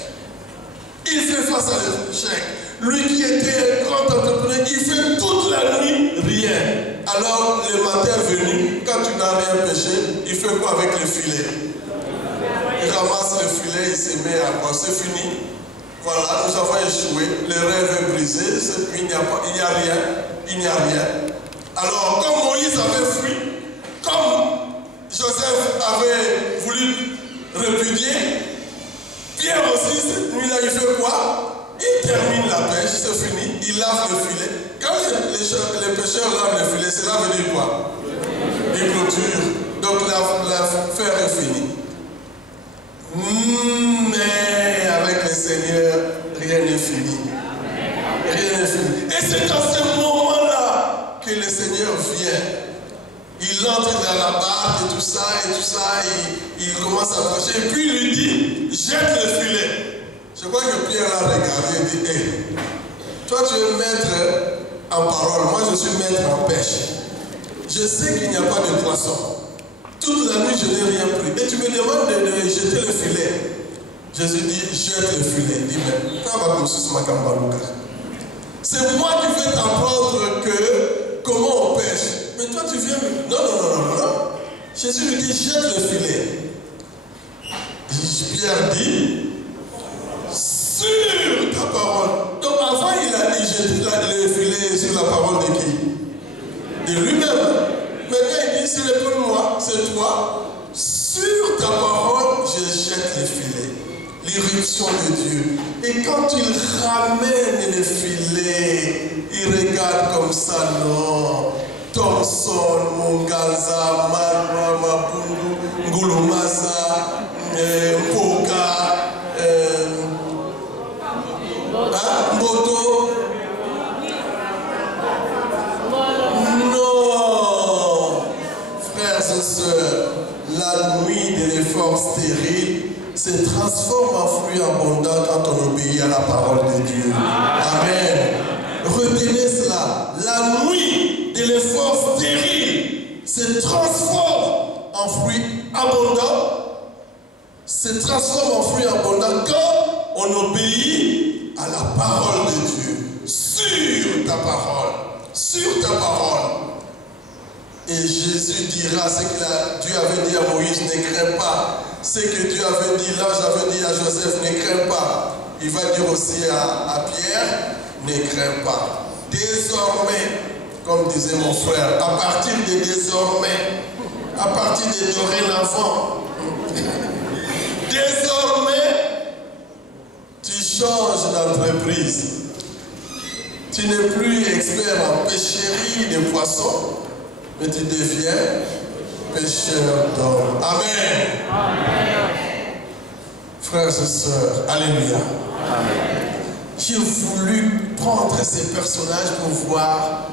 Lui qui était un grand entrepreneur, il fait toute la nuit rien. Alors le matin venu, quand tu n'as rien pêché, il fait quoi avec le filet? Il ramasse le filet, il se met à quoi? C'est fini. Voilà, nous avons échoué. Le rêve est brisé. Il n'y a rien. Alors, comme Moïse avait fui, comme Joseph avait voulu répudier, Pierre aussi, cette nuit-là, il fait quoi? Il termine la pêche, c'est fini, il lave le filet. Quand les pêcheurs lavent le filet, cela veut dire quoi? Ils clôturent. Donc l'affaire est finie. Mais avec le Seigneur, rien n'est fini. Rien n'est fini. Et c'est dans ce moment-là que le Seigneur vient. Il entre dans la barque et tout ça, il commence à approcher. Et puis il lui dit, jette le filet. Je crois que Pierre l'a regardé et dit, hey, toi tu es maître en parole, moi je suis maître en pêche. Je sais qu'il n'y a pas de poisson. Toute la nuit je n'ai rien pris. Et tu me demandes de jeter le filet. Jésus dit, jette le filet. Il dit, mais c'est moi qui vais t'apprendre comment on pêche. Mais toi tu viens. Non. Jésus lui dit, jette le filet. Pierre dit, sur ta parole. Donc avant il a dit, jette le filet sur la parole de qui? De lui-même. Maintenant il dit, ce n'est pas moi, c'est toi. Sur ta parole, je jette le filet. L'irruption de Dieu. Et quand il ramène le filet, il regarde comme ça, non. Thompson, Mungaza, Marwa, Mapundu, Ngulumasa, Mpoka, Moto. Non, frères et sœurs, la nuit de l'effort stérile se transforme en fruit abondant quand on obéit à la parole de Dieu. Amen. Retenez cela. La nuit de l'effort stérile se transforme en fruit abondant. Se transforme en fruit abondant quand on obéit à la parole de Dieu. Sur ta parole. Sur ta parole. Et Jésus dira ce que Dieu avait dit à Moïse, ne crains pas. Ce que Dieu avait dit, l'ange avait dit à Joseph, ne crains pas. Il va dire aussi à Pierre, ne crains pas. Désormais, comme disait mon frère, à partir de désormais, à partir de dorénavant, désormais, tu changes d'entreprise. Tu n'es plus expert en pêcherie de poissons, mais tu deviens pêcheur d'hommes. Amen. Amen. Frères et sœurs, alléluia. Amen. J'ai voulu prendre ces personnages pour voir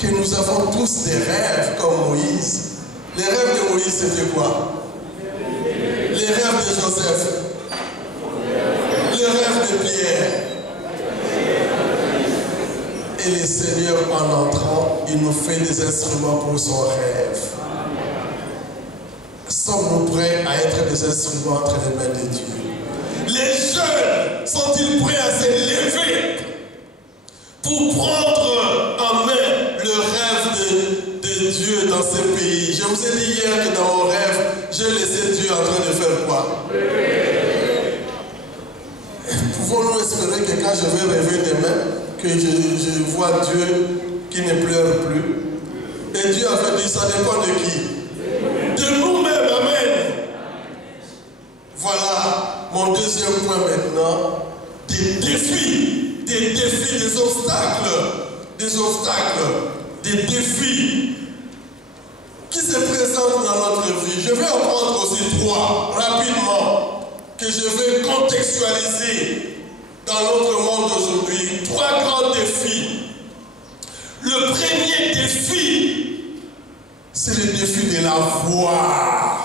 que nous avons tous des rêves comme Moïse. Les rêves de Moïse, c'était quoi? Les rêves de Joseph. Les rêves de Pierre. Et le Seigneur, en entrant, il nous fait des instruments pour son rêve. Sommes-nous prêts à être des instruments entre les mains de Dieu? Les jeunes sont-ils prêts à se lever pour prendre en main le rêve de Dieu dans ce pays? Je vous ai dit hier que dans mon rêve, j'ai laissé Dieu en train de faire quoi? Pouvons-nous espérer que quand je vais rêver demain, que je vois Dieu qui ne pleure plus? Et Dieu avait dit, ça dépend de qui? De nous-mêmes, amen. Voilà mon deuxième point maintenant, des défis, des défis qui se présentent dans notre vie. Je vais en prendre aussi trois rapidement que je vais contextualiser dans notre monde aujourd'hui. Trois grands défis. Le premier défi, c'est le défi de la voir.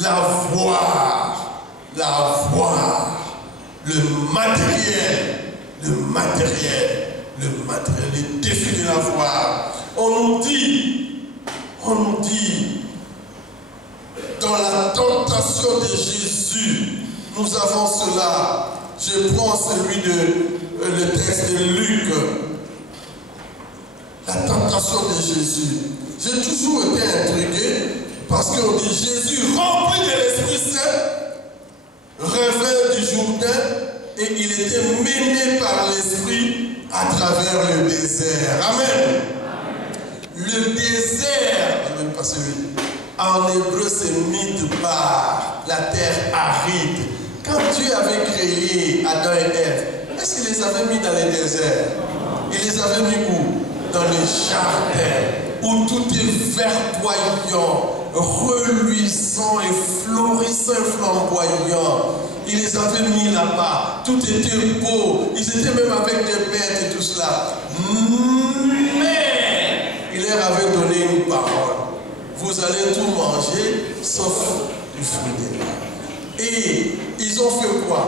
La voir. La voir. Le matériel. Le défi de la voir. On nous dit, dans la tentation de Jésus, nous avons cela. Je prends celui le texte de Luc. La tentation de Jésus. J'ai toujours été intrigué parce qu'on dit Jésus rempli de l'Esprit Saint, revint du Jourdain et il était mené par l'Esprit à travers le désert. Amen. Le désert, je vais passer vite. En hébreu, c'est Midbar, la terre aride. Quand Dieu avait créé Adam et Ève, Est-ce qu'il les avait mis dans les déserts? Il les avait mis où? Dans les jardins, où tout est verdoyant, reluisant et florissant et flamboyant. Il les avait mis là-bas. Tout était beau. Ils étaient même avec des bêtes et tout cela. Mais il leur avait donné une parole. Vous allez tout manger, sauf du fruit des arbres. Et ils ont fait quoi?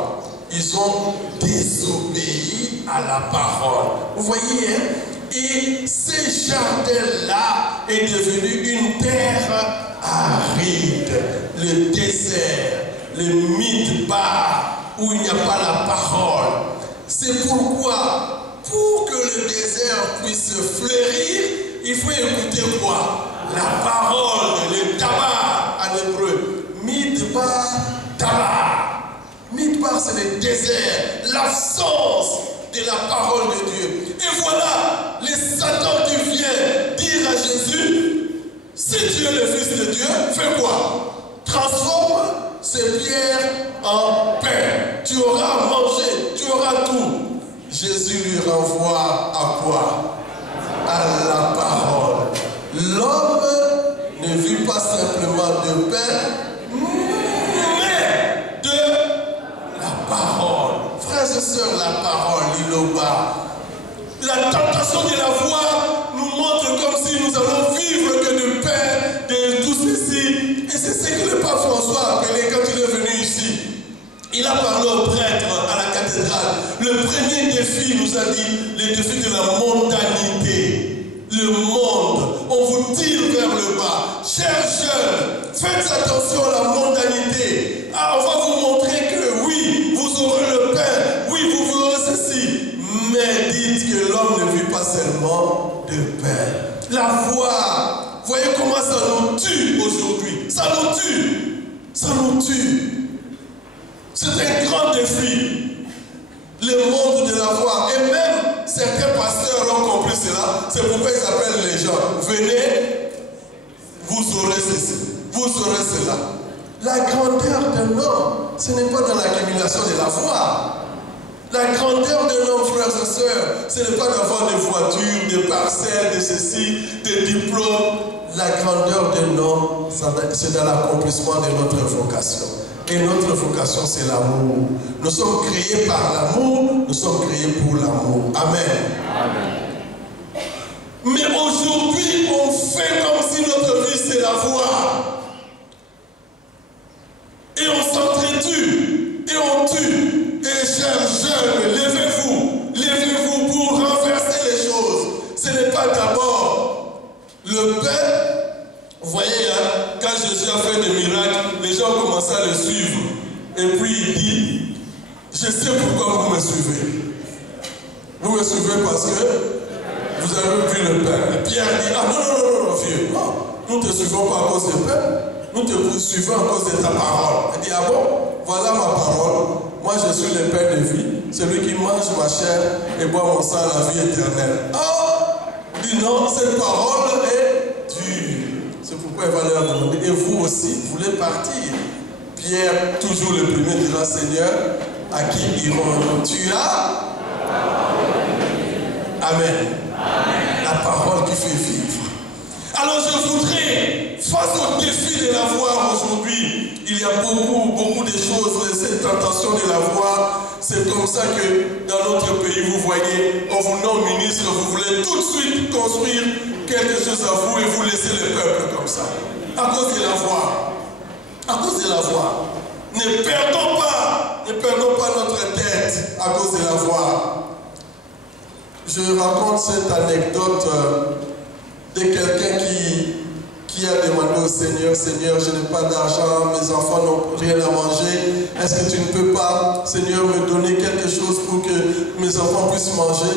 Ils ont désobéi à la parole. Vous voyez, hein? Et ce jardin-là est devenu une terre aride, le désert, le midbar, où il n'y a pas la parole. C'est pourquoi, pour que le désert puisse fleurir, il faut écouter quoi? La parole, le tabar en hébreu. Midbar, tabar. Midbar, c'est le désert, l'absence de la parole de Dieu. Et voilà, les Satan qui vient dire à Jésus, si tu es le Fils de Dieu, fais quoi? Transforme ces pierres en pain. Tu auras à manger, tu auras tout. Jésus lui renvoie à quoi? À la parole. L'homme ne vit pas simplement de pain, mais de la parole. Frères et sœurs, la parole, l'Iloba. La tentation de la foi nous montre comme si nous allons vivre que de pain, de tout ceci. Et c'est ce que le pape François a appelé quand il est venu ici. Il a parlé aux prêtres à la cathédrale. Le premier défi, il nous a dit, le défi de la mondanité. Le monde, on vous tire vers le bas. Chers jeunes, faites attention à la mondanité. Ah, on va vous montrer que oui, vous aurez le pain, oui, vous aurez ceci. Mais dites que l'homme ne vit pas seulement de pain. La foi, voyez comment ça nous tue aujourd'hui. Ça nous tue. Ça nous tue. C'est un grand défi. Le monde de la foi. Et même certains pasteurs ont compris cela. C'est pourquoi ils appellent les gens. Venez, vous aurez ceci, vous aurez cela. La grandeur d'un homme, ce n'est pas dans l'accumulation de la foi. La grandeur d'un homme, frères et sœurs, ce n'est pas d'avoir des voitures, des parcelles, de ceci, des diplômes. La grandeur d'un homme, c'est dans l'accomplissement de notre vocation. Et notre vocation, c'est l'amour. Nous sommes créés par l'amour, nous sommes créés pour l'amour. Amen. Amen. Mais aujourd'hui, on fait comme si notre vie, c'est la foi. Et on s'entretue, et on tue. Et chers jeunes, levez-vous pour renverser les choses. Ce n'est pas d'abord le pain. Vous voyez, hein, quand Jésus a fait des miracles, les gens ont commencé à le suivre. Et puis il dit, je sais pourquoi vous me suivez. Vous me suivez parce que vous avez vu le pain. Et Pierre dit, ah non, vieux, non, nous ne te suivons pas à cause du pain, nous te suivons à cause de ta parole. Il dit, ah bon, voilà ma parole, moi je suis le pain de vie, celui qui mange ma chair et boit mon sang à la vie éternelle. Ah, il dit non, cette parole est dure. C'est pourquoi il va leur demander, et vous aussi, vous voulez partir? Pierre, toujours le premier, dira, Seigneur, à qui irons-nous? Tu as? Amen. La parole qui fait vivre. Alors je voudrais, face au défi de la foi aujourd'hui, il y a beaucoup de choses, cette tentation de la foi. C'est comme ça que dans notre pays, vous voyez, on vous nomme ministre, vous voulez tout de suite construire quelque chose à vous et vous laissez le peuple comme ça. À cause de la foi. À cause de la foi. Ne perdons pas notre tête à cause de la foi. Je raconte cette anecdote de quelqu'un qui a demandé au Seigneur, Seigneur, je n'ai pas d'argent, mes enfants n'ont rien à manger. Est-ce que tu ne peux pas, Seigneur, me donner quelque chose pour que mes enfants puissent manger?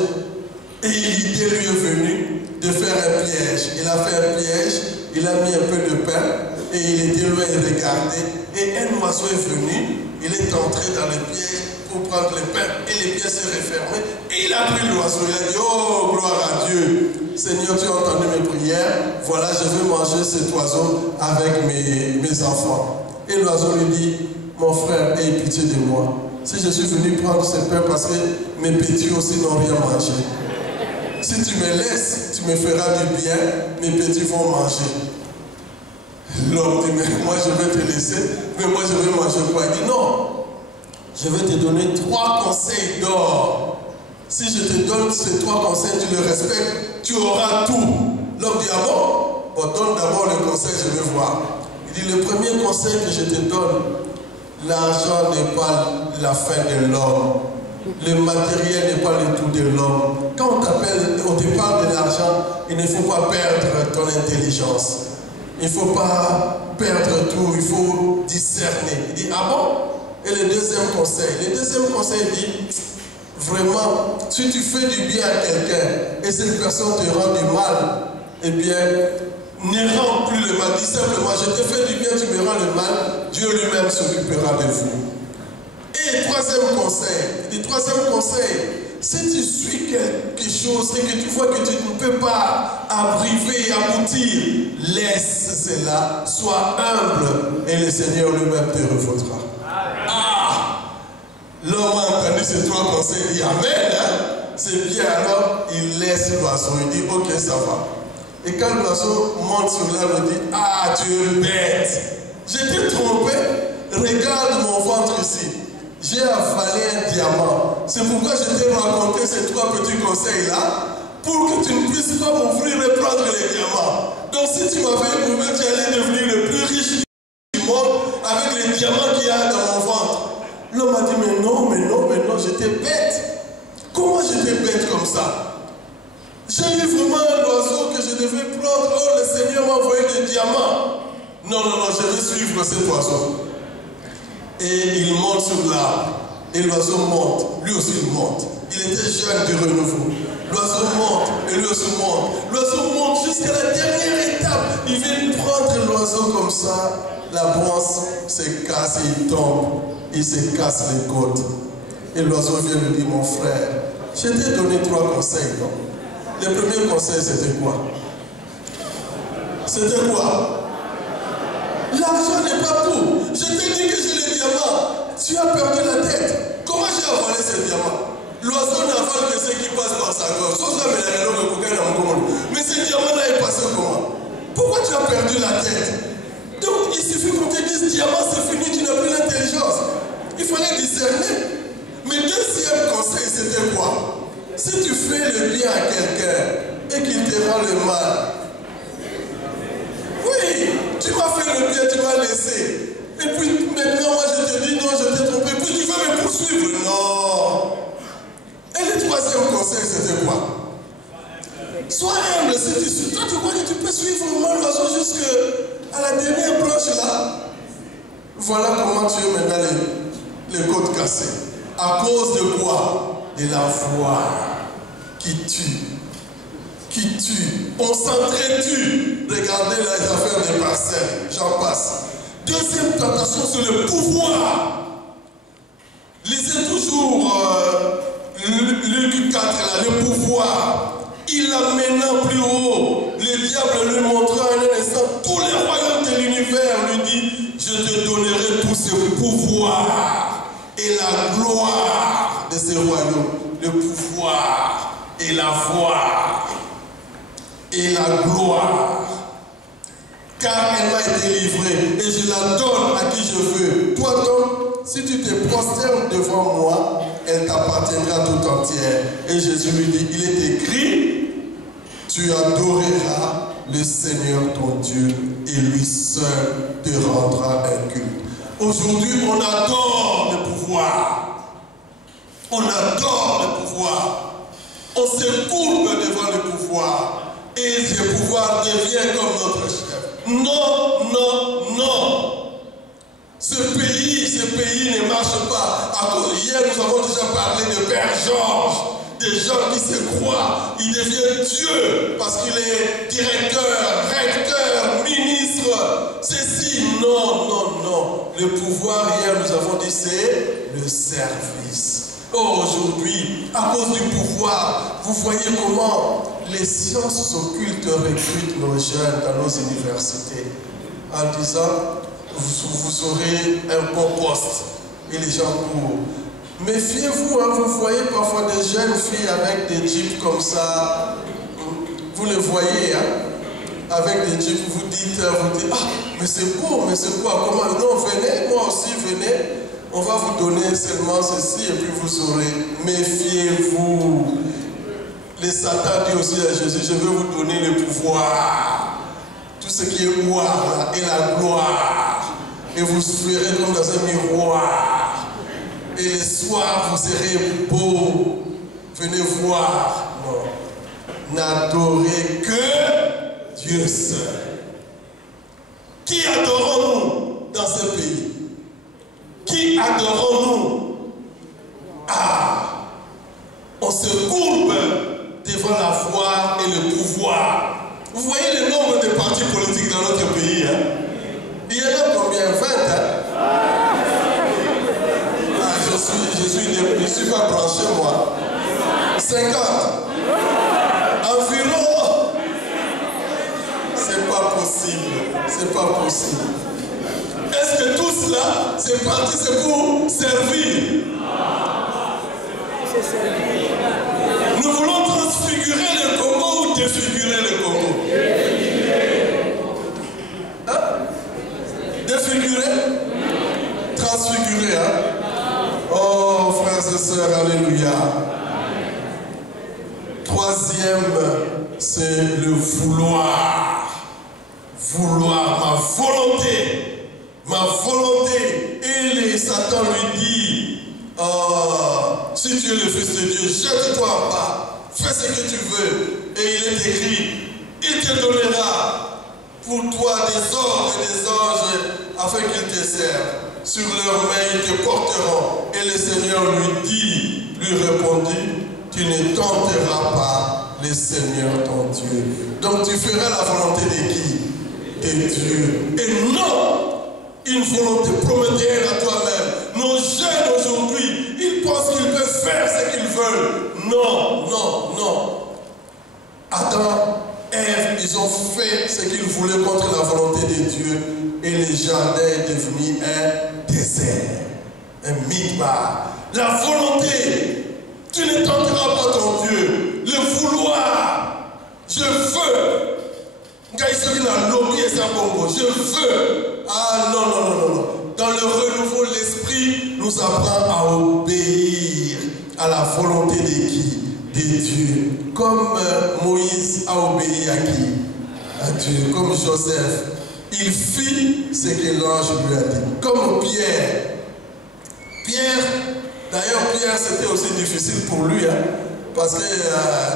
Et l'idée lui est venue de faire un piège. Il a fait un piège, il a mis un peu de pain et il était loin et regardait. Et un oiseau est venu, il est entré dans le piège pour prendre le pain et les pièges s'est refermé. Et il a pris l'oiseau, il a dit, oh, gloire à Dieu. Seigneur, tu as entendu mes prières, voilà, je vais manger cet oiseau avec mes enfants. Et l'oiseau lui dit, mon frère, aie pitié de moi. Si je suis venu prendre ce pain parce que mes petits aussi n'ont rien mangé. Si tu me laisses, tu me feras du bien, mes petits vont manger. L'homme dit, mais moi je vais te laisser, mais moi je vais manger quoi? Il dit, non, je vais te donner 3 conseils d'or. Si je te donne ces 3 conseils, tu les respectes, tu auras tout. L'homme dit, ah bon? Bon, donne d'abord le conseil, je vais voir. Il dit, le premier conseil que je te donne, l'argent n'est pas la fin de l'homme. Le matériel n'est pas le tout de l'homme. Quand on te parle de l'argent, il ne faut pas perdre ton intelligence. Il ne faut pas perdre tout, il faut discerner. Il dit, ah bon? Et le deuxième conseil? Le deuxième conseil dit, vraiment, si tu fais du bien à quelqu'un et cette personne te rend du mal, eh bien, ne rends plus le mal. Dis simplement, je te fais du bien, tu me rends le mal, Dieu lui-même s'occupera de vous. Et troisième conseil, si tu suis quelque chose et que tu vois que tu ne peux pas abriver et aboutir, laisse cela, sois humble et le Seigneur lui-même te revaudra. L'homme a entendu ces 3 conseils, il dit amen, hein? C'est bien, alors il laisse l'oiseau, il dit ok, ça va. Et quand l'oiseau monte sur l'arbre, il dit, ah, tu es bête, j'étais trompé, regarde mon ventre ici. J'ai avalé un diamant. C'est pourquoi je t'ai raconté ces 3 petits conseils-là, pour que tu ne puisses pas m'ouvrir et prendre les diamants. Donc si tu m'avais ouvert, tu allais devenir le plus riche du monde avec les diamants qu'il y a dans mon ventre. L'homme a dit, mais non, j'étais bête. Comment j'étais bête comme ça? J'ai eu vraiment un oiseau que je devais prendre. Oh, le Seigneur m'a envoyé des diamants. Non, je vais suivre cet oiseau. Et il monte sur l'arbre. Et l'oiseau monte. Lui aussi, il monte. Il était jeune du renouveau. L'oiseau monte. Et lui aussi monte. L'oiseau monte jusqu'à la dernière étape. Il vient prendre l'oiseau comme ça. La branche se casse et il tombe. Il se casse les côtes. Et l'oiseau vient lui dire, mon frère, je t'ai donné 3 conseils, non? Le premier conseil, c'était quoi? C'était quoi? L'argent n'est pas tout. Je t'ai dit que j'ai les diamants. Tu as perdu la tête. Comment j'ai avalé ces diamants? L'oiseau n'avale que ce qui passe par sa gorge. Mais ces diamants-là est passé comment? Pourquoi tu as perdu la tête? Donc il suffit qu'on te dise diamant, c'est fini, tu n'as plus l'intelligence. Il fallait discerner. Mais deuxième conseil, c'était quoi? Si tu fais le bien à quelqu'un et qu'il te rend le mal, oui, tu m'as fait le bien, tu m'as laissé. Et puis maintenant, moi je te dis non, je t'ai trompé. Puis tu vas me poursuivre. Non. Et le troisième conseil, c'était quoi? Sois humble. Si toi, tu crois que tu peux suivre l'oiseau jusqu'à la dernière branche là. Voilà comment tu es maintenant les côtes cassées. À cause de quoi? De la foi qui tue. Qui tue. On s'entretue. Regardez les affaires des parcelles. J'en passe. Deuxième tentation, c'est le pouvoir. Lisez toujours Luc 4, là, le pouvoir. Il l'amena plus haut. Le diable lui montra en un instant tous les royaumes de l'univers. Lui dit, je te donnerai tous ces pouvoirs et la gloire de ces royaumes. Le pouvoir et la foi et la gloire. Car elle m'a été livrée et je la donne à qui je veux. Toi donc, si tu te prosternes devant moi, elle t'appartiendra tout entière. Et Jésus lui dit, il est écrit, tu adoreras le Seigneur ton Dieu et lui seul te rendra un culte. Aujourd'hui, on adore le pouvoir. On adore le pouvoir. On se courbe devant le pouvoir. Et ce pouvoir devient comme notre chef. Non, non, non. Ce pays ne marche pas. Hier, nous avons déjà parlé de Père Georges, des gens qui se croient. Il devient Dieu parce qu'il est directeur, recteur, ministre. Ceci, non, non, non. Le pouvoir, hier, nous avons dit, c'est le service. Oh, aujourd'hui, à cause du pouvoir, vous voyez comment les sciences occultes recrutent nos jeunes dans nos universités en disant vous aurez un bon poste et les gens pour Méfiez-vous, hein, vous voyez parfois des jeunes filles avec des jeeps comme ça. Vous les voyez, hein, avec des jeeps, vous dites, ah, mais c'est beau, mais c'est quoi, comment? Non, venez, moi aussi, venez. On va vous donner seulement ceci et puis vous saurez. Méfiez-vous. Les Satan dit aussi à Jésus, je vais vous donner le pouvoir. Tout ce qui est pouvoir et la gloire. Et vous serez comme dans un miroir. Et le soir, vous serez beau. Venez voir. Non. N'adorez que Dieu seul. Qui adorons-nous dans ce pays? Qui adorons-nous? Ah, on se courbe devant la foi et le pouvoir. Vous voyez le nombre de partis politiques dans notre pays, hein? Il y en a combien? 20, hein? Je ne suis pas branché, moi. 50. Environ. C'est pas possible. C'est pas possible. Est-ce que tout cela, c'est parti, c'est pour servir? Nous voulons transfigurer le Congo ou défigurer le Congo? Hein? Défigurer? Transfigurer, hein? Oh, frères et sœurs, alléluia. Troisième, c'est le vouloir. Vouloir, ma volonté. Ma volonté. Et Satan lui dit, si tu es le Fils de Dieu, jette-toi en bas. Fais ce que tu veux. Et il est écrit, il te donnera pour toi des ordres et des anges afin qu'ils te servent. Sur leurs mains, ils te porteront. Et le Seigneur lui répondit, tu ne tenteras pas le Seigneur ton Dieu. Donc tu feras la volonté de qui? De Dieu. Et non une volonté prométhéenne à toi-même. Nos jeunes aujourd'hui, ils pensent qu'ils peuvent faire ce qu'ils veulent. Non, non, non. Adam, Ève, ils ont fait ce qu'ils voulaient contre la volonté de Dieu. Et le jardin est devenu un désert, un midbar. La volonté, tu ne tenteras pas ton Dieu. Le vouloir, je veux. Je veux. Ah non, non, non, non. Dans le renouveau, l'esprit nous apprend à obéir à la volonté de qui? De Dieu. Comme Moïse a obéi à qui? À Dieu. Comme Joseph. Il fit ce que l'ange lui a dit. Comme Pierre. D'ailleurs Pierre c'était aussi difficile pour lui. Hein, parce que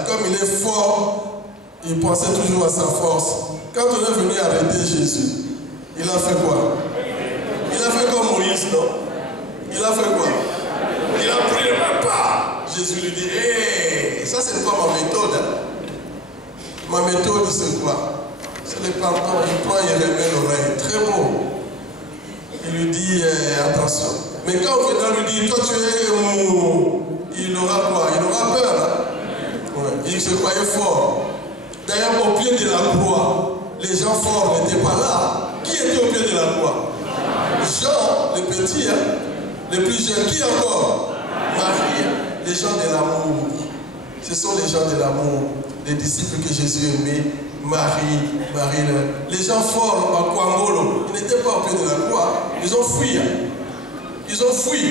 comme il est fort, il pensait toujours à sa force. Quand on est venu arrêter Jésus, il a fait quoi? Il a fait comme Moïse, non? Il a fait quoi? Il a prié même pas. Jésus lui dit, hé, ça c'est pas ma méthode. Hein. Ma méthode c'est quoi? C'est le pardon, il prend, il remet l'oreille. Très beau. Il lui dit, attention. Mais quand on vient lui dire, toi tu es mou, il aura quoi? Il aura peur. Hein? Ouais. Il se croyait fort. D'ailleurs, au pied de la croix, les gens forts n'étaient pas là. Qui était au pied de la croix? Jean, le petit, hein? Le plus jeune. Qui encore? Marie. Les gens de l'amour. Ce sont les gens de l'amour. Les disciples que Jésus aimait. Marie, les gens forts à Kwangolo, ils n'étaient pas au pied de la croix, ils ont fui. Ils ont fui.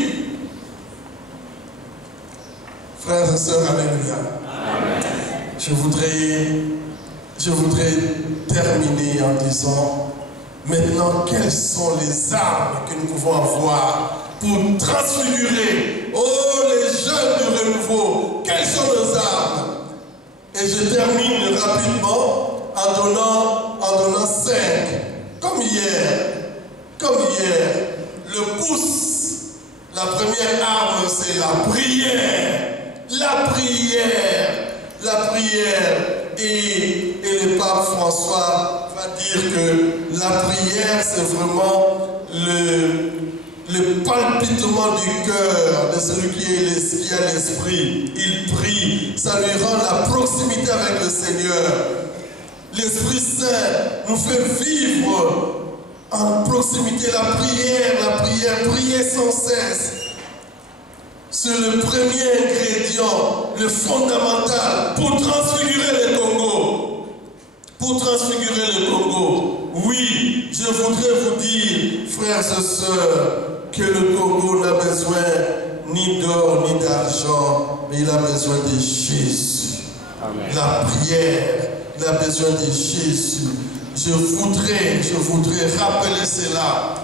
Frères et sœurs, alléluia. Je voudrais terminer en disant, maintenant, quelles sont les armes que nous pouvons avoir pour transfigurer, les jeunes du renouveau, quelles sont nos armes? Et je termine rapidement en donnant 5. Comme hier, le pouce, la première arme, c'est la prière. La prière. Et le pape François va dire que la prière, c'est vraiment le palpitement du cœur de celui qui a l'esprit. Il prie, ça lui rend la proximité avec le Seigneur. L'Esprit Saint nous fait vivre en proximité. La prière, prier sans cesse. C'est le premier ingrédient, le fondamental pour transfigurer le Congo. Pour transfigurer le Congo. Oui, je voudrais vous dire, frères et sœurs, que le Congo n'a besoin ni d'or ni d'argent, mais il a besoin de Jésus. Amen. La prière, il a besoin de Jésus. Je voudrais rappeler cela.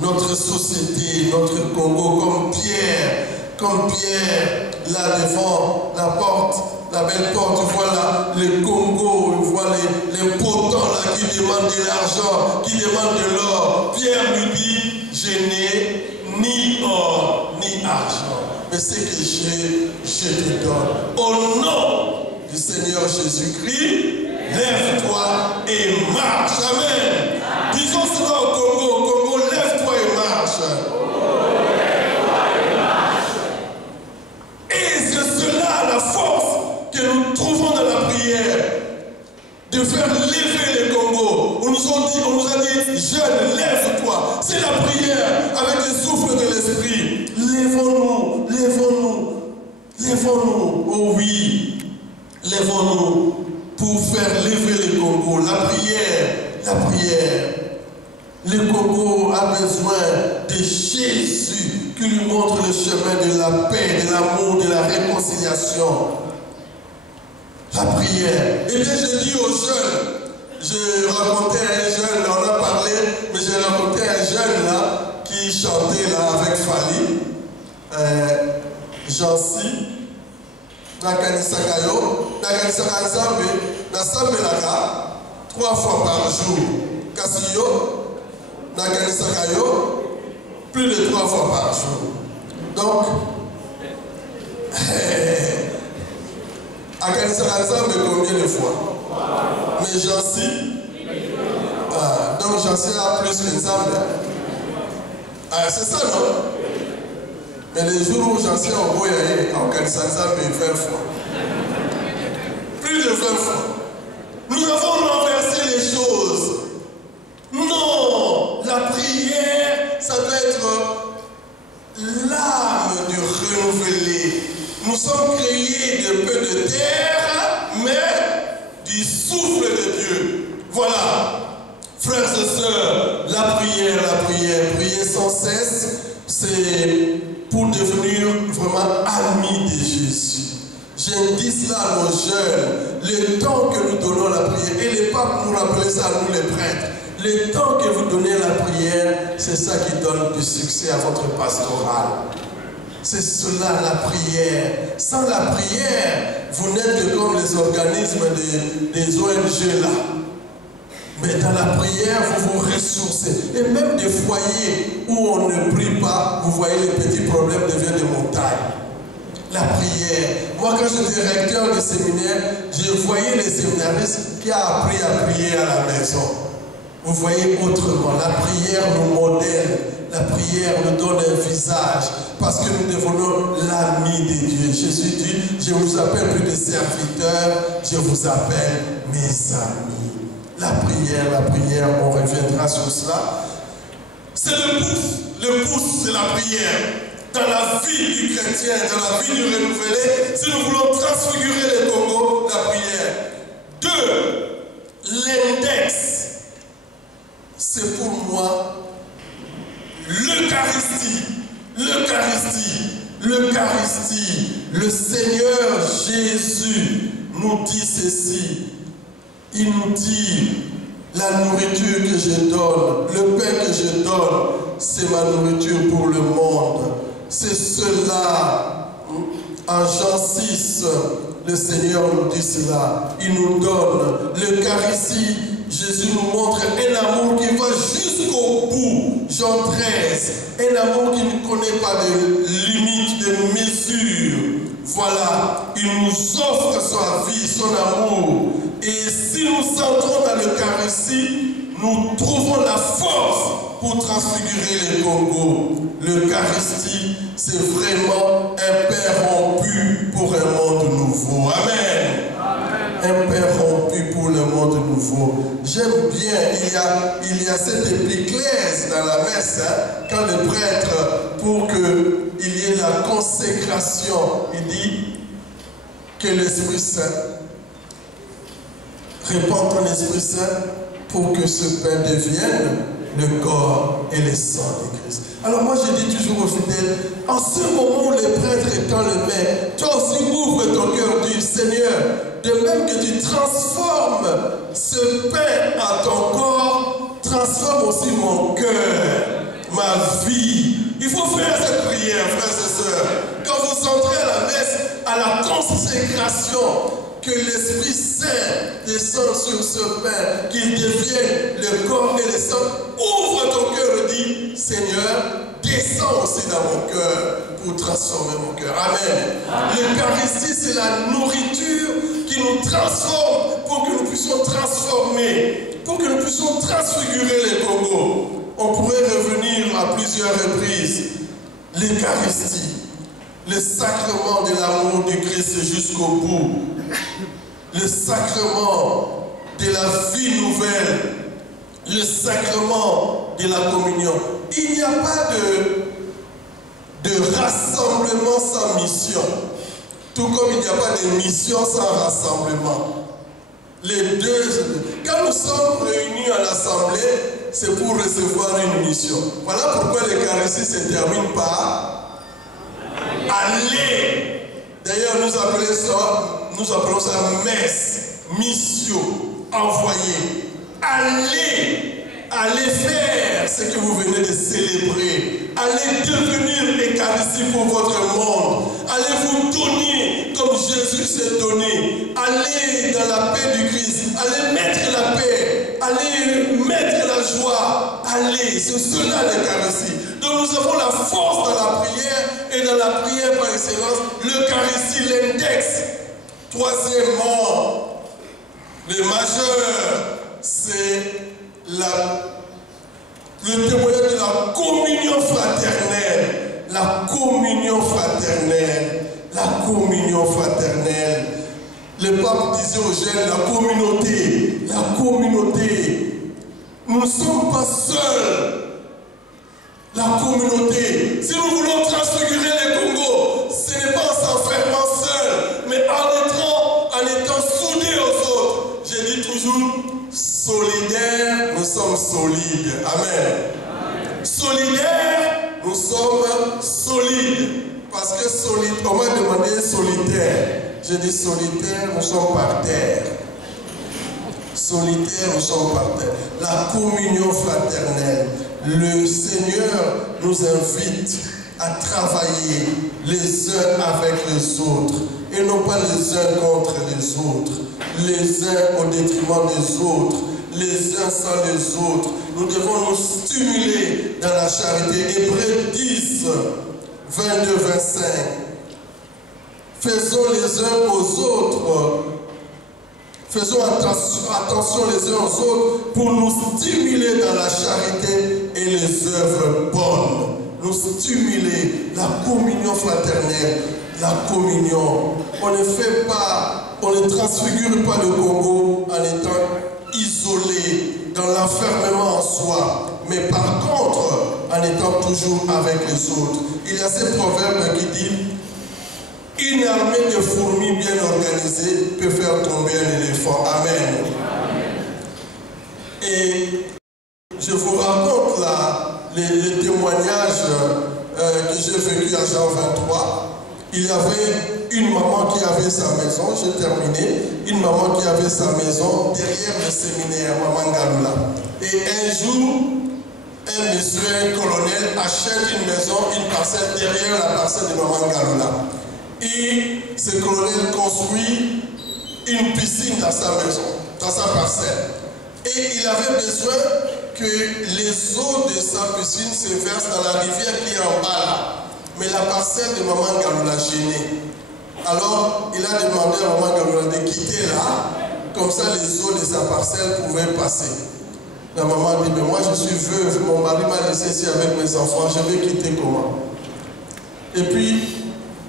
Notre société, notre Congo, comme Pierre, là devant la porte, la belle porte, voilà le Congo, voilà les potents là qui demandent de l'argent, qui demandent de l'or. Pierre lui dit, je n'ai ni or, ni argent, mais ce que j'ai, je te donne. Au nom du Seigneur Jésus-Christ, lève-toi et marche. Amen. Disons cela au Congo, lève-toi et marche. Et c'est cela la force que nous trouvons dans la prière, de faire lever le Congo. On nous a dit, jeune, lève-toi. C'est la prière avec le souffle de l'esprit. Lèvons-nous, oh oui, lèvons-nous pour faire lever le Congo. La prière. Le Congo a besoin de Jésus qui lui montre le chemin de la paix, de l'amour, de la réconciliation. La prière. Et bien je dis aux jeunes, je rencontrais un jeune, on a parlé, mais j'ai rencontré un jeune là qui chantait là avec Fali, Jansi, Nakanisakayo, Nakanisakayo, Nasamelaka, 3 fois par jour. Kassiyo, Nakanisakayo, plus de 3 fois par jour. Donc, Akanisakayo, mais combien de fois? Mais Jansi, donc Jansi a plus qu'une Zambie. C'est ça, non? Mais les jours où Jansi a envoyé à Akanisakayo, 20 fois. Plus de 20 fois. Nous avons renversé les choses. Non, la prière, ça doit être l'âme de renouveler. Nous sommes créés de peu de terre, mais du souffle de Dieu. Voilà, frères et sœurs, la prière sans cesse, c'est pour devenir vraiment amis de Jésus. J'indique cela à nos jeunes, le temps que nous donnons la prière, et les papes nous rappellent ça à nous les prêtres, le temps que vous donnez la prière, c'est ça qui donne du succès à votre pastoral. C'est cela la prière. Sans la prière, vous n'êtes que comme les organismes des ONG là. Mais dans la prière, vous vous ressourcez. Et même des foyers où on ne prie pas, vous voyez les petits problèmes deviennent des montagnes. La prière. Moi, quand j'étais recteur du séminaire, je voyais les séminaristes qui ont appris à prier à la maison. Vous voyez autrement. La prière nous modèle. La prière nous donne un visage. Parce que nous devenons l'ami de Dieu. Jésus dit, je vous appelle plus de serviteurs, je vous appelle mes amis. La prière, on reviendra sur cela. C'est le pouce, c'est la prière. Dans la vie du chrétien, dans la vie du renouvelé, si nous voulons transfigurer le Congo, la prière. 2, l'index. C'est pour moi l'Eucharistie. Le Seigneur Jésus nous dit ceci. Il nous dit, la nourriture que je donne, le pain que je donne, c'est ma nourriture pour le monde. C'est cela, en Jean 6, le Seigneur nous dit cela. Il nous donne l'Eucharistie. Jésus nous montre un amour qui va jusqu'au bout. Jean 13, un amour qui ne connaît pas de limite, de mesure. Voilà, il nous offre sa vie, son amour. Et si nous entrons dans l'Eucharistie, nous trouvons la force pour transfigurer le Congo. L'Eucharistie, c'est vraiment un pain rompu pour un monde nouveau. Amen. Amen. un père rompu pour le monde nouveau. J'aime bien, il y a cette épiclèse dans la messe, hein, quand le prêtre, pour qu'il y ait la consécration, il dit que l'Esprit Saint répand ton Esprit Saint pour que ce pain devienne le corps et le sang de Christ. Alors moi je dis toujours aux fidèles, en ce moment où le prêtre étend le pain, toi aussi ouvre ton cœur, dis Seigneur, de même que tu transformes ce pain en ton corps, transforme aussi mon cœur, ma vie. Il faut faire cette prière, frères et sœurs. Quand vous entrez à la messe, à la consécration, que l'Esprit Saint descende sur ce pain, qu'il devienne le corps et le sang. Ouvre ton cœur et dis, Seigneur, descends aussi dans mon cœur pour transformer mon cœur. Amen. L'Eucharistie, c'est la nourriture qui nous transforme pour que nous puissions transformer, pour que nous puissions transfigurer les Congos. On pourrait revenir à plusieurs reprises. L'Eucharistie, le sacrement de l'amour du Christ jusqu'au bout. Le sacrement de la vie nouvelle, le sacrement de la communion. Il n'y a pas de rassemblement sans mission, tout comme il n'y a pas de mission sans rassemblement. Les deux, quand nous sommes réunis à l'Assemblée, c'est pour recevoir une mission. Voilà pourquoi l'Eucharistie se termine par aller. D'ailleurs, nous appelons ça messe, mission, envoyer. Allez faire ce que vous venez de célébrer. Allez devenir Eucharistie pour votre monde. Allez vous donner comme Jésus s'est donné. Allez dans la paix du Christ. Allez mettre la paix. Allez mettre la joie. Allez, c'est cela l'Eucharistie. Donc nous avons la force dans la prière et dans la prière par excellence, l'Eucharistie, l'index. Troisièmement, le majeur, c'est le témoignage de la communion fraternelle. La communion fraternelle. La communion fraternelle. Le pape disait aux jeunes, la communauté. La communauté. Nous ne sommes pas seuls. La communauté. Si nous voulons transfigurer les Congos, ce n'est pas en s'enfermant seul, mais en étant soudés aux autres. Je dis toujours, solidaires, nous sommes solides. Amen. Amen. Solidaires, nous sommes solides. Parce que solide, on m'a demandé solitaire. Je dis solitaire, nous sommes par terre. Solitaire, nous sommes par terre. La communion fraternelle. Le Seigneur nous invite à travailler les uns avec les autres et non pas les uns contre les autres, les uns au détriment des autres, les uns sans les autres. Nous devons nous stimuler dans la charité. Hébreux 10, 22, 25. Faisons les uns aux autres. Faisons attention les uns aux autres pour nous stimuler dans la charité et les œuvres bonnes. Nous stimuler la communion fraternelle, la communion. On ne fait pas, on ne transfigure pas le Congo en étant isolé dans l'enfermement en soi, mais par contre en étant toujours avec les autres. Il y a ce proverbe qui dit: une armée de fourmis bien organisée peut faire tomber un éléphant. Amen. Amen. Et je vous raconte les témoignages que j'ai vécu à Jean 23. Il y avait une maman qui avait sa maison, j'ai terminé, une maman qui avait sa maison derrière le séminaire, Maman Galula. Et un jour, un monsieur, un colonel, achète une maison, une parcelle derrière la parcelle de Maman Galula. Et ce colonel construit une piscine dans sa maison, dans sa parcelle. Et il avait besoin que les eaux de sa piscine se versent dans la rivière qui est en bas là. Mais la parcelle de Maman Galula gênait. Alors il a demandé à Maman Galula de quitter là, comme ça les eaux de sa parcelle pouvaient passer. La maman dit: mais moi je suis veuve, mon mari m'a laissé ici avec mes enfants, je vais quitter comment? Et puis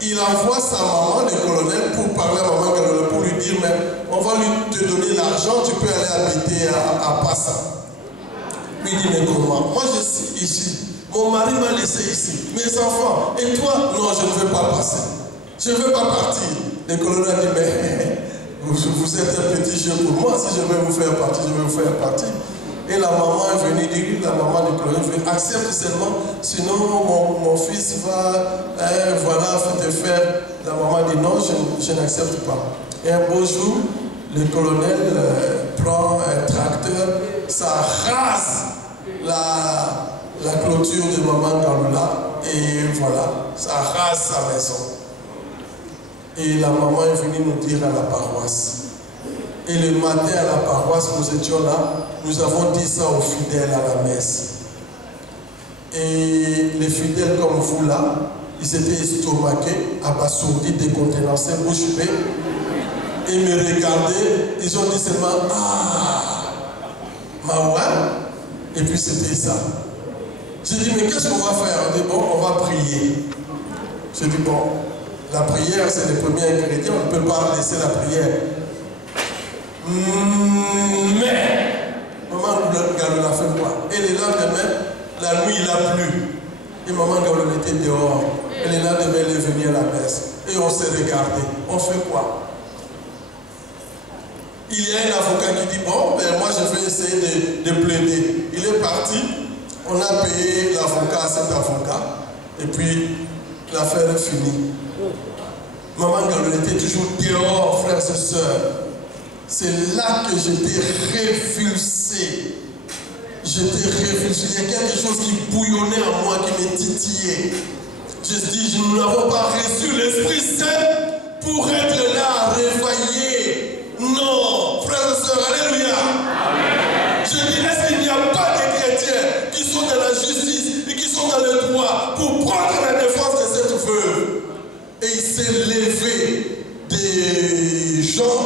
il envoie sa maman, le colonel, pour parler à maman Galula, pour lui dire, mais on va te donner l'argent, tu peux aller habiter à Passa. Il dit, mais comment? Moi je suis ici, mon mari m'a laissé ici, mes enfants, et toi? Non, je ne veux pas passer, je ne veux pas partir. Le colonel a dit, mais vous êtes un petit jeu pour moi, si je veux vous faire partir, je vais vous faire partir. Et la maman est venue dire, la maman du colonel est venue, accepte seulement, sinon mon fils va, voilà, te faire. La maman dit non, je n'accepte pas. Et un beau jour, le colonel prend un tracteur, ça rase la clôture de maman Galula, et voilà, ça rase sa maison. Et la maman est venue nous dire à la paroisse. Et le matin à la paroisse, nous étions là, nous avons dit ça aux fidèles à la messe. Et les fidèles comme vous là, ils étaient estomaqués, abasourdis, décontenancés, bouche bée. Ils me regardaient, ils ont dit seulement, ah, Maouin. Et puis c'était ça. J'ai dit, mais qu'est-ce qu'on va faire? On dit, bon, on va prier. J'ai dit, bon, la prière, c'est le premier ingrédient, on ne peut pas laisser la prière. Mais, maman Galula a fait quoi? Et le lendemain, la nuit il a plu. Et maman Galula était dehors. Et le lendemain, elle est venue à la messe. Et on s'est regardé. On fait quoi? Il y a un avocat qui dit, bon, ben moi je vais essayer de plaider. Il est parti. On a payé l'avocat à cet avocat. Et puis, l'affaire est finie. Maman Galula était toujours dehors, frères et sœurs. C'est là que j'étais révulsé. J'étais révulsé. Il y a quelque chose qui bouillonnait en moi, qui me titillait. Je dis, nous n'avons pas reçu l'Esprit Saint pour être là à réveiller. Non, frères et sœurs, alléluia. Amen. Je dis, est-ce qu'il n'y a pas de chrétiens qui sont dans la justice et qui sont dans le droit pour prendre la défense de cette veuve? Et il s'est levé des gens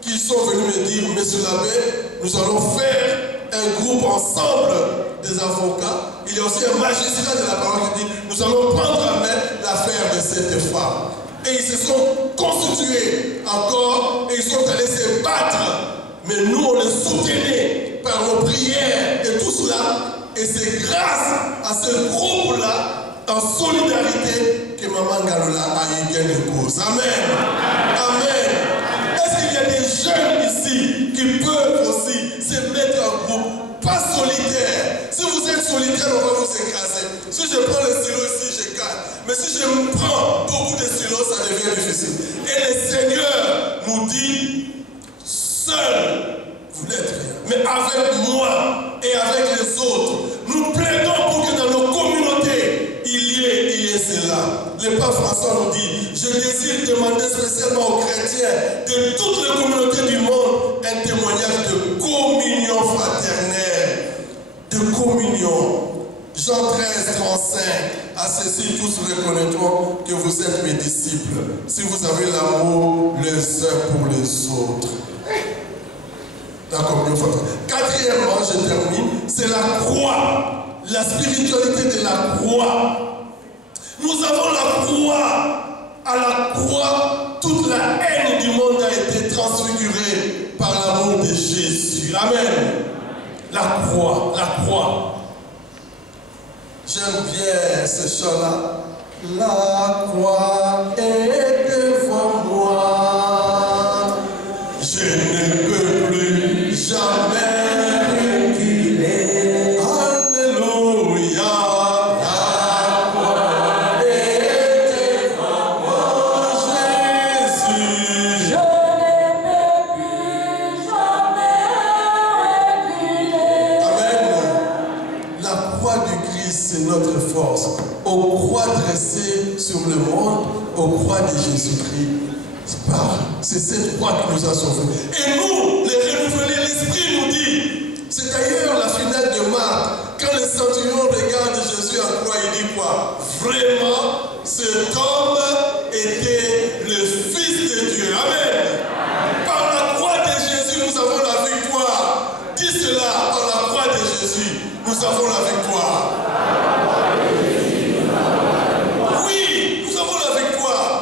qui sont venus me dire, monsieur l'abbé, nous allons faire un groupe ensemble des avocats. Il y a aussi un magistrat de la parole qui dit, nous allons prendre en main l'affaire de cette femme. Et ils se sont constitués encore et ils sont allés se battre. Mais nous, on les soutenait par nos prières et tout cela. Et c'est grâce à ce groupe-là, en solidarité, que Maman Galula a eu gain de cause. Amen. Amen. Est-ce qu'il y a des jeunes ici qui peuvent aussi se mettre en groupe, pas solitaire? Si vous êtes solitaire, on va vous écraser. Si je prends le stylo ici, je gagne. Mais si je me prends beaucoup de stylos, ça devient difficile. Et le Seigneur nous dit, seul, vous n'êtes rien. Mais avec moi et avec les autres, nous plaidons pour que dans nos communautés, il y ait cela. Le pape François nous dit, je désire demander spécialement aux chrétiens de toutes les communautés du monde un témoignage de communion fraternelle. De communion. Jean 13, 35. À ceci, tous reconnaîtront que vous êtes mes disciples, si vous avez l'amour les uns pour les autres. La communion fraternelle. Quatrièmement, je termine, c'est la croix. La spiritualité de la croix. Nous avons la croix. À la croix, toute la haine du monde a été transfigurée par l'amour de Jésus. Amen. La croix, la croix. J'aime bien ce chant-là. La croix est devant moi. Je ne peux plus jamais reculer. Alléluia. La croix est devant moi, Jésus. Je ne peux plus jamais reculer. Amen. La croix du Christ, c'est notre force. Aux croix dressées sur le monde, aux croix de Jésus-Christ. C'est cette croix qui nous a sauvés. Et nous, les renouvelés, l'Esprit nous dit, c'est d'ailleurs la finale de Marc, quand le centurion regarde Jésus en croix, il dit quoi? Vraiment, cet homme était le Fils de Dieu. Amen. Par la croix de Jésus, nous avons la victoire. Dis cela, par la croix de Jésus, nous avons la victoire. Oui, nous avons la victoire.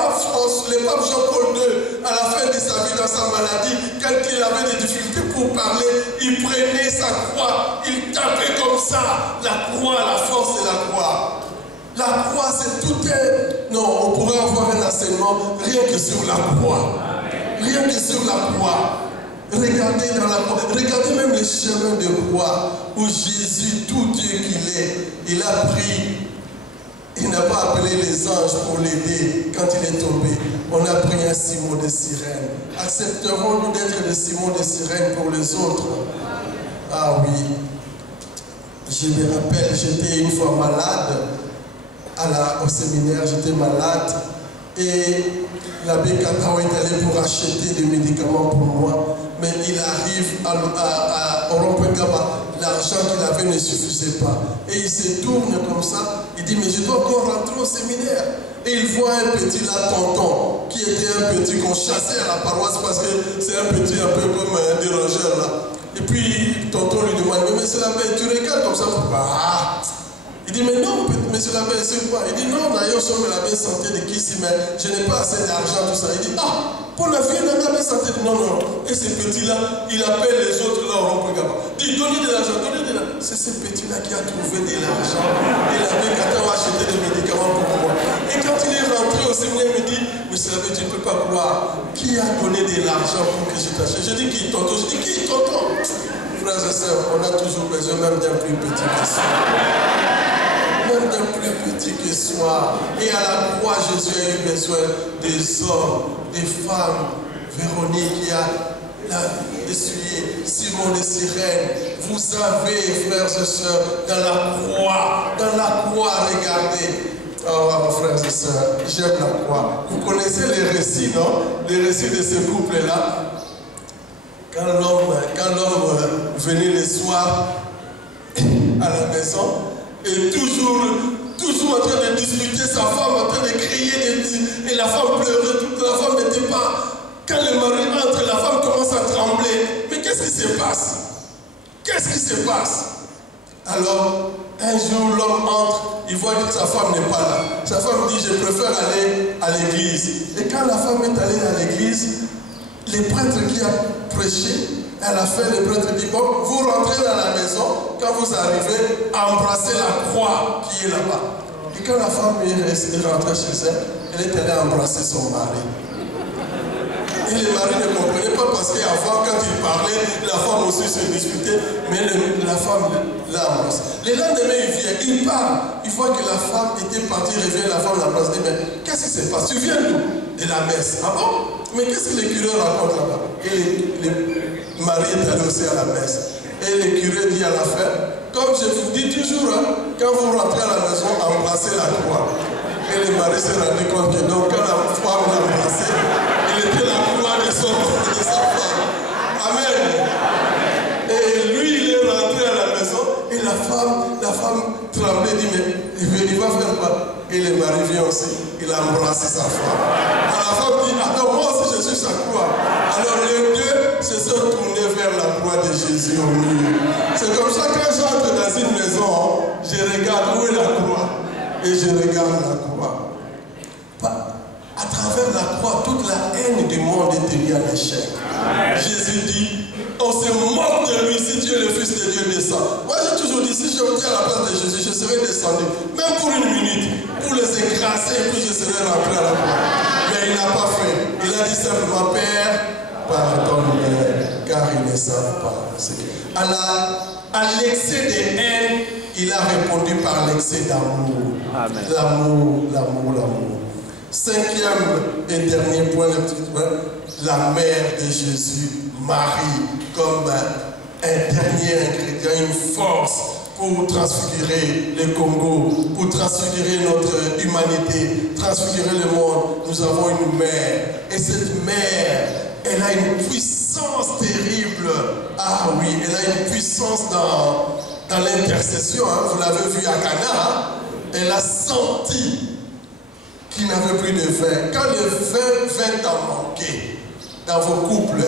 pape Jean-Paul II, à la fin de sa vie, dans sa maladie, quand il avait des difficultés pour parler, il prenait sa croix, il tapait comme ça. La croix, la force de la croix. La croix, c'est tout un... Non, on pourrait avoir un enseignement rien que sur la croix. Rien que sur la croix. Regardez dans la croix. Regardez même les chemins de croix où Jésus, tout Dieu qu'il est, il a pris. Il n'a pas appelé les anges pour l'aider quand il est tombé. On a pris un Simon de Cyrène. Accepterons-nous d'être le Simon de Cyrène pour les autres? Ah oui. Je me rappelle, j'étais une fois malade au séminaire, j'étais malade et l'abbé Katao est allé pour acheter des médicaments pour moi, mais il arrive au Rond-Point-Gaba, l'argent qu'il avait ne suffisait pas. Et il se tourne comme ça, il dit, mais je dois encore rentrer au séminaire. Et il voit un petit là, tonton, qui était un petit qu'on chassait à la paroisse parce que c'est un petit un peu comme un dérangeur là. Et puis tonton lui demande, mais monsieur l'abbé, tu regardes comme ça, pourquoi? Il dit, mais non, monsieur l'abbé, c'est quoi? Il dit, non, d'ailleurs, je me l'avais santé de qui ici, mais je n'ai pas assez d'argent, tout ça. Il dit, ah, pour la vie, on avait santé. Non, non. Et ce petit-là, il appelle les autres là au Rond-Point-Gaba. Il dit, donnez de l'argent, donnez de l'argent. C'est ce petit-là qui a trouvé de l'argent. Il avait acheté des médicaments pour moi. Et quand il est rentré au séminaire, il me dit, monsieur l'abbé, tu ne peux pas croire. Qui a donné de l'argent pour que je t'achète? Je dis, qui tonton? Je dis, qui tonton? Frères et sœurs, on a toujours besoin même d'un plus petit que ça. Même d'un plus petit que soi. Et à la croix, Jésus a eu besoin des hommes, des femmes. Véronique qui a essuyé, Simon de Cyrène. Vous avez, frères et sœurs, dans la croix, regardez. Oh, frères et sœurs, j'aime la croix. Vous connaissez les récits, non? Les récits de ce couple-là. Quand l'homme venait le soir à la maison, et toujours en train de disputer sa femme, en train de crier, et la femme pleurait, toute la femme n'était pas. Quand le mari entre, la femme commence à trembler. Mais qu'est-ce qui se passe? Qu'est-ce qui se passe? Alors, un jour, l'homme entre, il voit que sa femme n'est pas là. Sa femme dit, je préfère aller à l'église. Et quand la femme est allée à l'église, le prêtre qui a prêché, à la fin, le prêtre dit, bon, vous rentrez dans la maison, quand vous arrivez, embrassez la croix qui est là-bas. Et quand la femme est rentrée chez elle, elle est allée embrasser son mari. Et le mari ne comprenait pas parce qu'avant, quand il parlait, la femme aussi se disputait, mais la femme l'a embrassé. Le lendemain, il vient, il parle. Il voit que la femme était partie, il revient, la femme l'embrasse. Il dit, mais qu'est-ce qui se passe? Tu viens d'où? De la messe. Ah bon? Mais qu'est-ce que le curé raconte là-bas? Et le mari est allé aussi à la messe. Et le curé dit à la fin, comme je vous dis toujours, hein, quand vous rentrez à la maison, embrassez la croix. Et le mari s'est rendu compte que donc, quand la femme l'a embrassé, il était la croix de sa femme. Amen. Et lui, il est rentré à la maison, et la femme tremblait, dit, mais il va faire quoi? Et le mari vient aussi, il a embrassé sa femme. Alors la femme dit, attends, moi aussi je suis sa croix. Alors les deux se sont tournés vers la croix de Jésus au milieu. C'est comme ça que quand j'entre dans une maison, je regarde où est la croix. Et je regarde la croix. À travers la croix, toute la haine du monde est devenue un échec. Jésus dit, on se moque de lui si tu es le Fils de Dieu descend. Moi j'ai toujours dit, si je me tiens à la place de Jésus, je serais descendu, même pour une minute, pour les écraser et puis je serais rentré à la croix. Mais il n'a pas fait. Il a dit simplement, Père, pardonne-les, car ils ne savent pas ce que... À l'excès de haine, il a répondu par l'excès d'amour. L'amour, l'amour, l'amour. Cinquième et dernier point, la mère de Jésus, Marie, comme un dernier ingrédient, une force pour transfigurer le Congo, pour transfigurer notre humanité, transfigurer le monde. Nous avons une mère. Et cette mère, elle a une puissance terrible. Ah oui, elle a une puissance dans l'intercession. Hein. Vous l'avez vu à Cana. Hein. Elle a senti qu'il n'avait plus de vin. Quand le vin a manqué dans vos couples,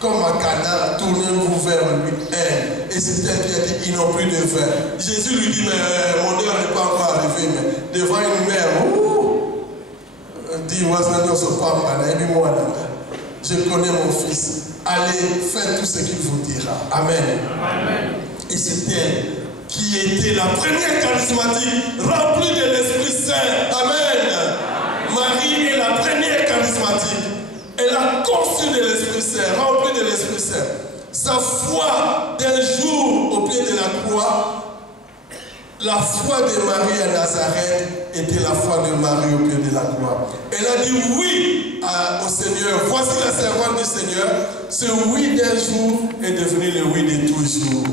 comme à Cana, tournez-vous vers lui, elle. Et c'est elle qui a dit, ils n'ont plus de vin. Jésus lui dit, mais mon heure n'est pas encore arrivée, mais devant une mère, dit je connais mon fils. Allez, faites tout ce qu'il vous dira. Amen. Amen. Et c'est elle qui était la première charismatique remplie de l'Esprit Saint. Amen. Marie est la première charismatique. Elle a conçu de l'Esprit Saint, remplie de l'Esprit Saint. Sa foi d'un jour au pied de la croix, la foi de Marie à Nazareth était la foi de Marie au pied de la croix. Elle a dit oui au Seigneur. Voici la servante du Seigneur. Ce oui d'un jour est devenu le oui de toujours.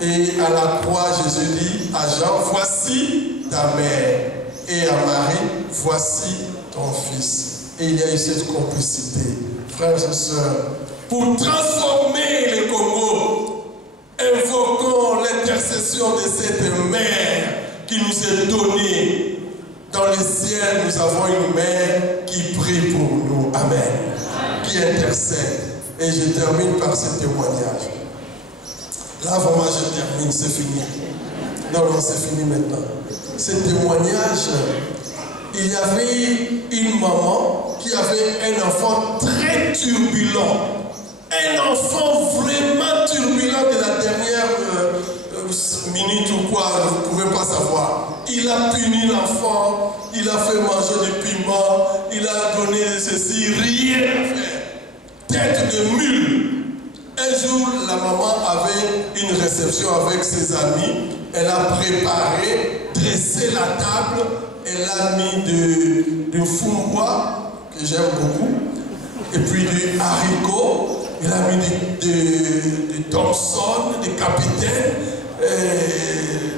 Et à la croix, Jésus dit à Jean, voici ta mère. Et à Marie, voici ton fils. Et il y a eu cette complicité. Frères et sœurs, pour transformer le Congo, invoquons l'intercession de cette mère qui nous est donnée. Dans le ciel, nous avons une mère qui prie pour nous. Amen. Qui intercède. Et je termine par ce témoignage. Là, vraiment, je termine, c'est fini. Non, c'est fini maintenant. Ce témoignage, il y avait une maman qui avait un enfant très turbulent. Un enfant vraiment turbulent de la dernière minute ou quoi, vous ne pouvez pas savoir. Il a puni l'enfant, il a fait manger du piment, il a donné ceci, rien à faire. Tête de mule. Un jour, la maman avait une réception avec ses amis. Elle a préparé, dressé la table. Elle a mis du fumbois, que j'aime beaucoup, et puis du haricot. Elle a mis du Thompson, du capitaine,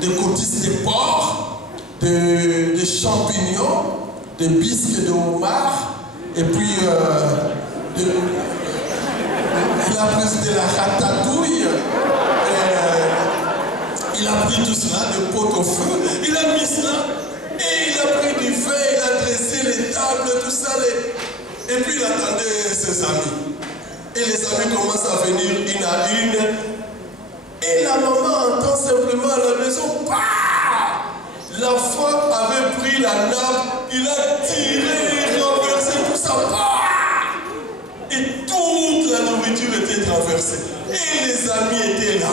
des côtisses de porc, des champignons, des bisques de homard, et puis il a pris de la ratatouille, il a pris tout cela, de pot au feu, il a mis cela, et il a pris du vin, il a dressé les tables, tout ça, et puis il attendait ses amis. Et les amis commencent à venir une à une, et la maman entend simplement à la maison, bah! L'enfant avait pris la nappe, il a tiré, il a renversé tout ça, bah! Et toute la nourriture était traversée. Et les amis étaient là.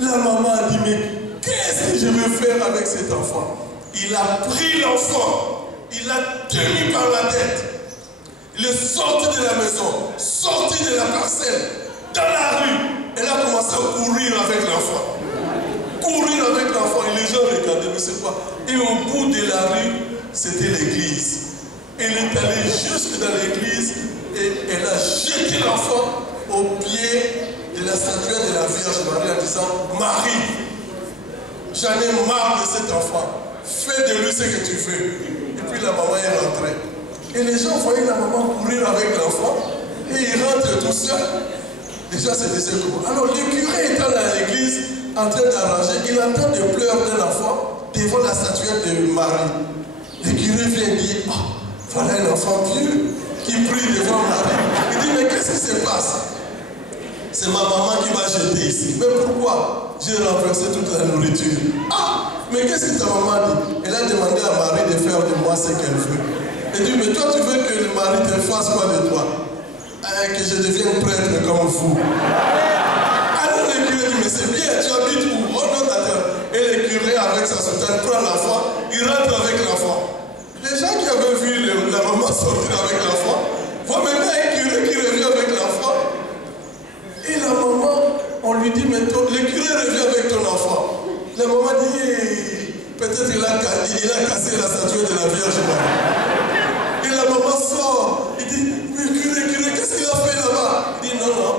La maman a dit, mais qu'est-ce que je vais faire avec cet enfant? Il a pris l'enfant, il l'a tenu par la tête. Il est sorti de la maison, sorti de la parcelle, dans la rue. Elle a commencé à courir avec l'enfant. Courir avec l'enfant. Et les gens regardaient, mais c'est quoi? Et au bout de la rue, c'était l'église. Elle est allée jusque dans l'église. Et elle a jeté l'enfant au pied de la statue de la Vierge Marie en disant, Marie, j'en ai marre de cet enfant, fais de lui ce que tu veux. Et puis la maman est rentrée. Et les gens voyaient la maman courir avec l'enfant, et ils rentrent tout seuls. Déjà c'est des échos. Alors le curé étant dans l'église, en train d'arranger, il entend des pleurs d'un enfant devant la statuette de Marie. Le curé vient dire, oh, voilà un enfant pieux qui prie devant Marie. Il dit, mais qu'est-ce qui se passe? C'est ma maman qui m'a jeté ici. Mais pourquoi? J'ai renversé toute la nourriture. Ah, mais qu'est-ce que ta maman dit? Elle a demandé à Marie de faire de moi ce qu'elle veut. Elle dit, mais toi tu veux que le mari te fasse quoi de toi? Que je devienne prêtre comme vous. Alors le curé dit, mais c'est bien, tu habites où? Oh non, d'accord. Et le curé avec sa soutane prend l'enfant, il rentre avec l'enfant. Les gens qui avaient vu la maman sortir avec l'enfant, voient maintenant un curé qui revient avec l'enfant. Et la maman, on lui dit, mais le curé revient avec ton enfant. La maman dit, peut-être il a cassé la statue de la Vierge Marie. Et la maman sort, il dit, mais curé, qu'est-ce qu'il a fait là-bas? Il dit, non,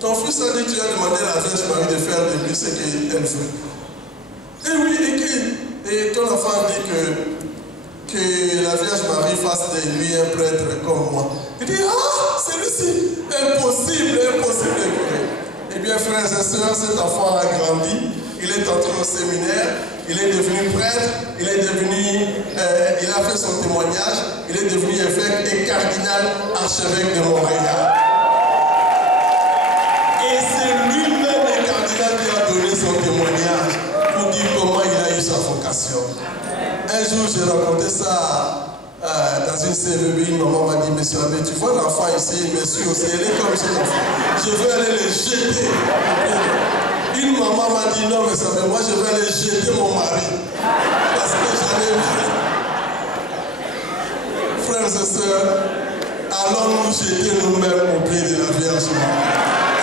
ton fils a dit, tu as demandé à la Vierge Marie de faire de lui ce qu'elle veut. Et oui, et ton enfant dit que la Vierge Marie fasse de lui un prêtre comme moi. Il dit, ah, celui-ci, impossible. Eh bien, frères et sœurs, cet enfant a grandi, il est entré au séminaire, il est devenu prêtre, il a fait son témoignage, il est devenu évêque et cardinal archevêque de Montréal. Et c'est lui-même le cardinal qui a donné son témoignage pour dire comment il a eu sa vocation. Un jour, j'ai raconté ça dans une CVB, une maman m'a dit, monsieur Abbé, tu vois l'enfant ici, monsieur aussi, elle est comme cet enfant. Je vais aller les jeter. Une maman m'a dit, non, mais ça fait moi, je vais aller jeter mon mari. Parce que j'en ai marre. Frères et sœurs, allons nous jeter nous-mêmes au pied de la Vierge Marie.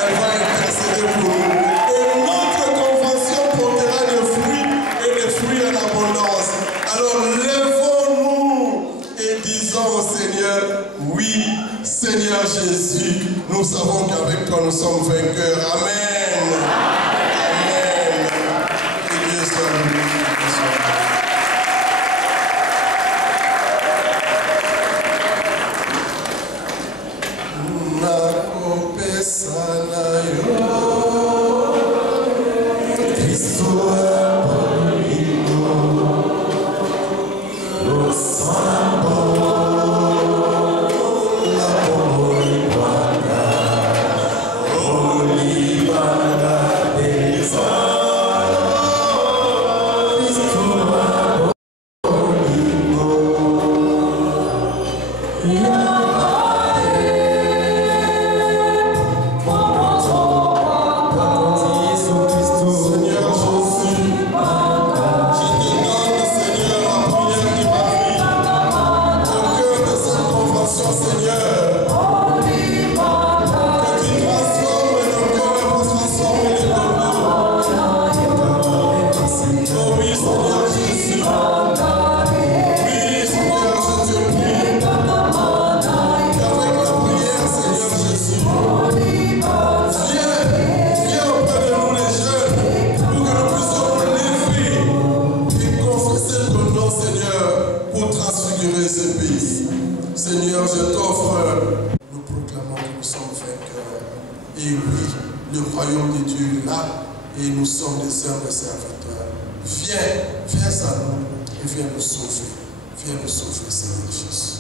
Elle va intercéder pour nous. Et notre convention portera des fruits et des fruits en abondance. Alors lèvons-nous et disons au Seigneur, oui, Seigneur Jésus, nous savons qu'avec toi nous sommes vainqueurs. Amen. Amen. Que Dieu soit loué. Seigneur, je t'offre, nous proclamons que nous sommes vainqueurs. Et oui, le royaume de Dieu est là et nous sommes des humbles serviteurs. Viens à nous et viens nous sauver. Viens nous sauver, Seigneur Jésus.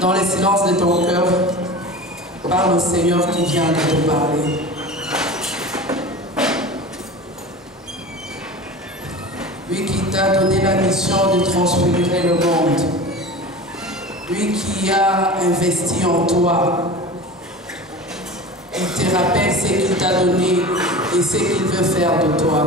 Dans le silence de ton cœur, parle au Seigneur qui vient de te parler. Lui qui t'a donné la mission de transfigurer le monde. Lui qui a investi en toi. Il te rappelle ce qu'il t'a donné et ce qu'il veut faire de toi.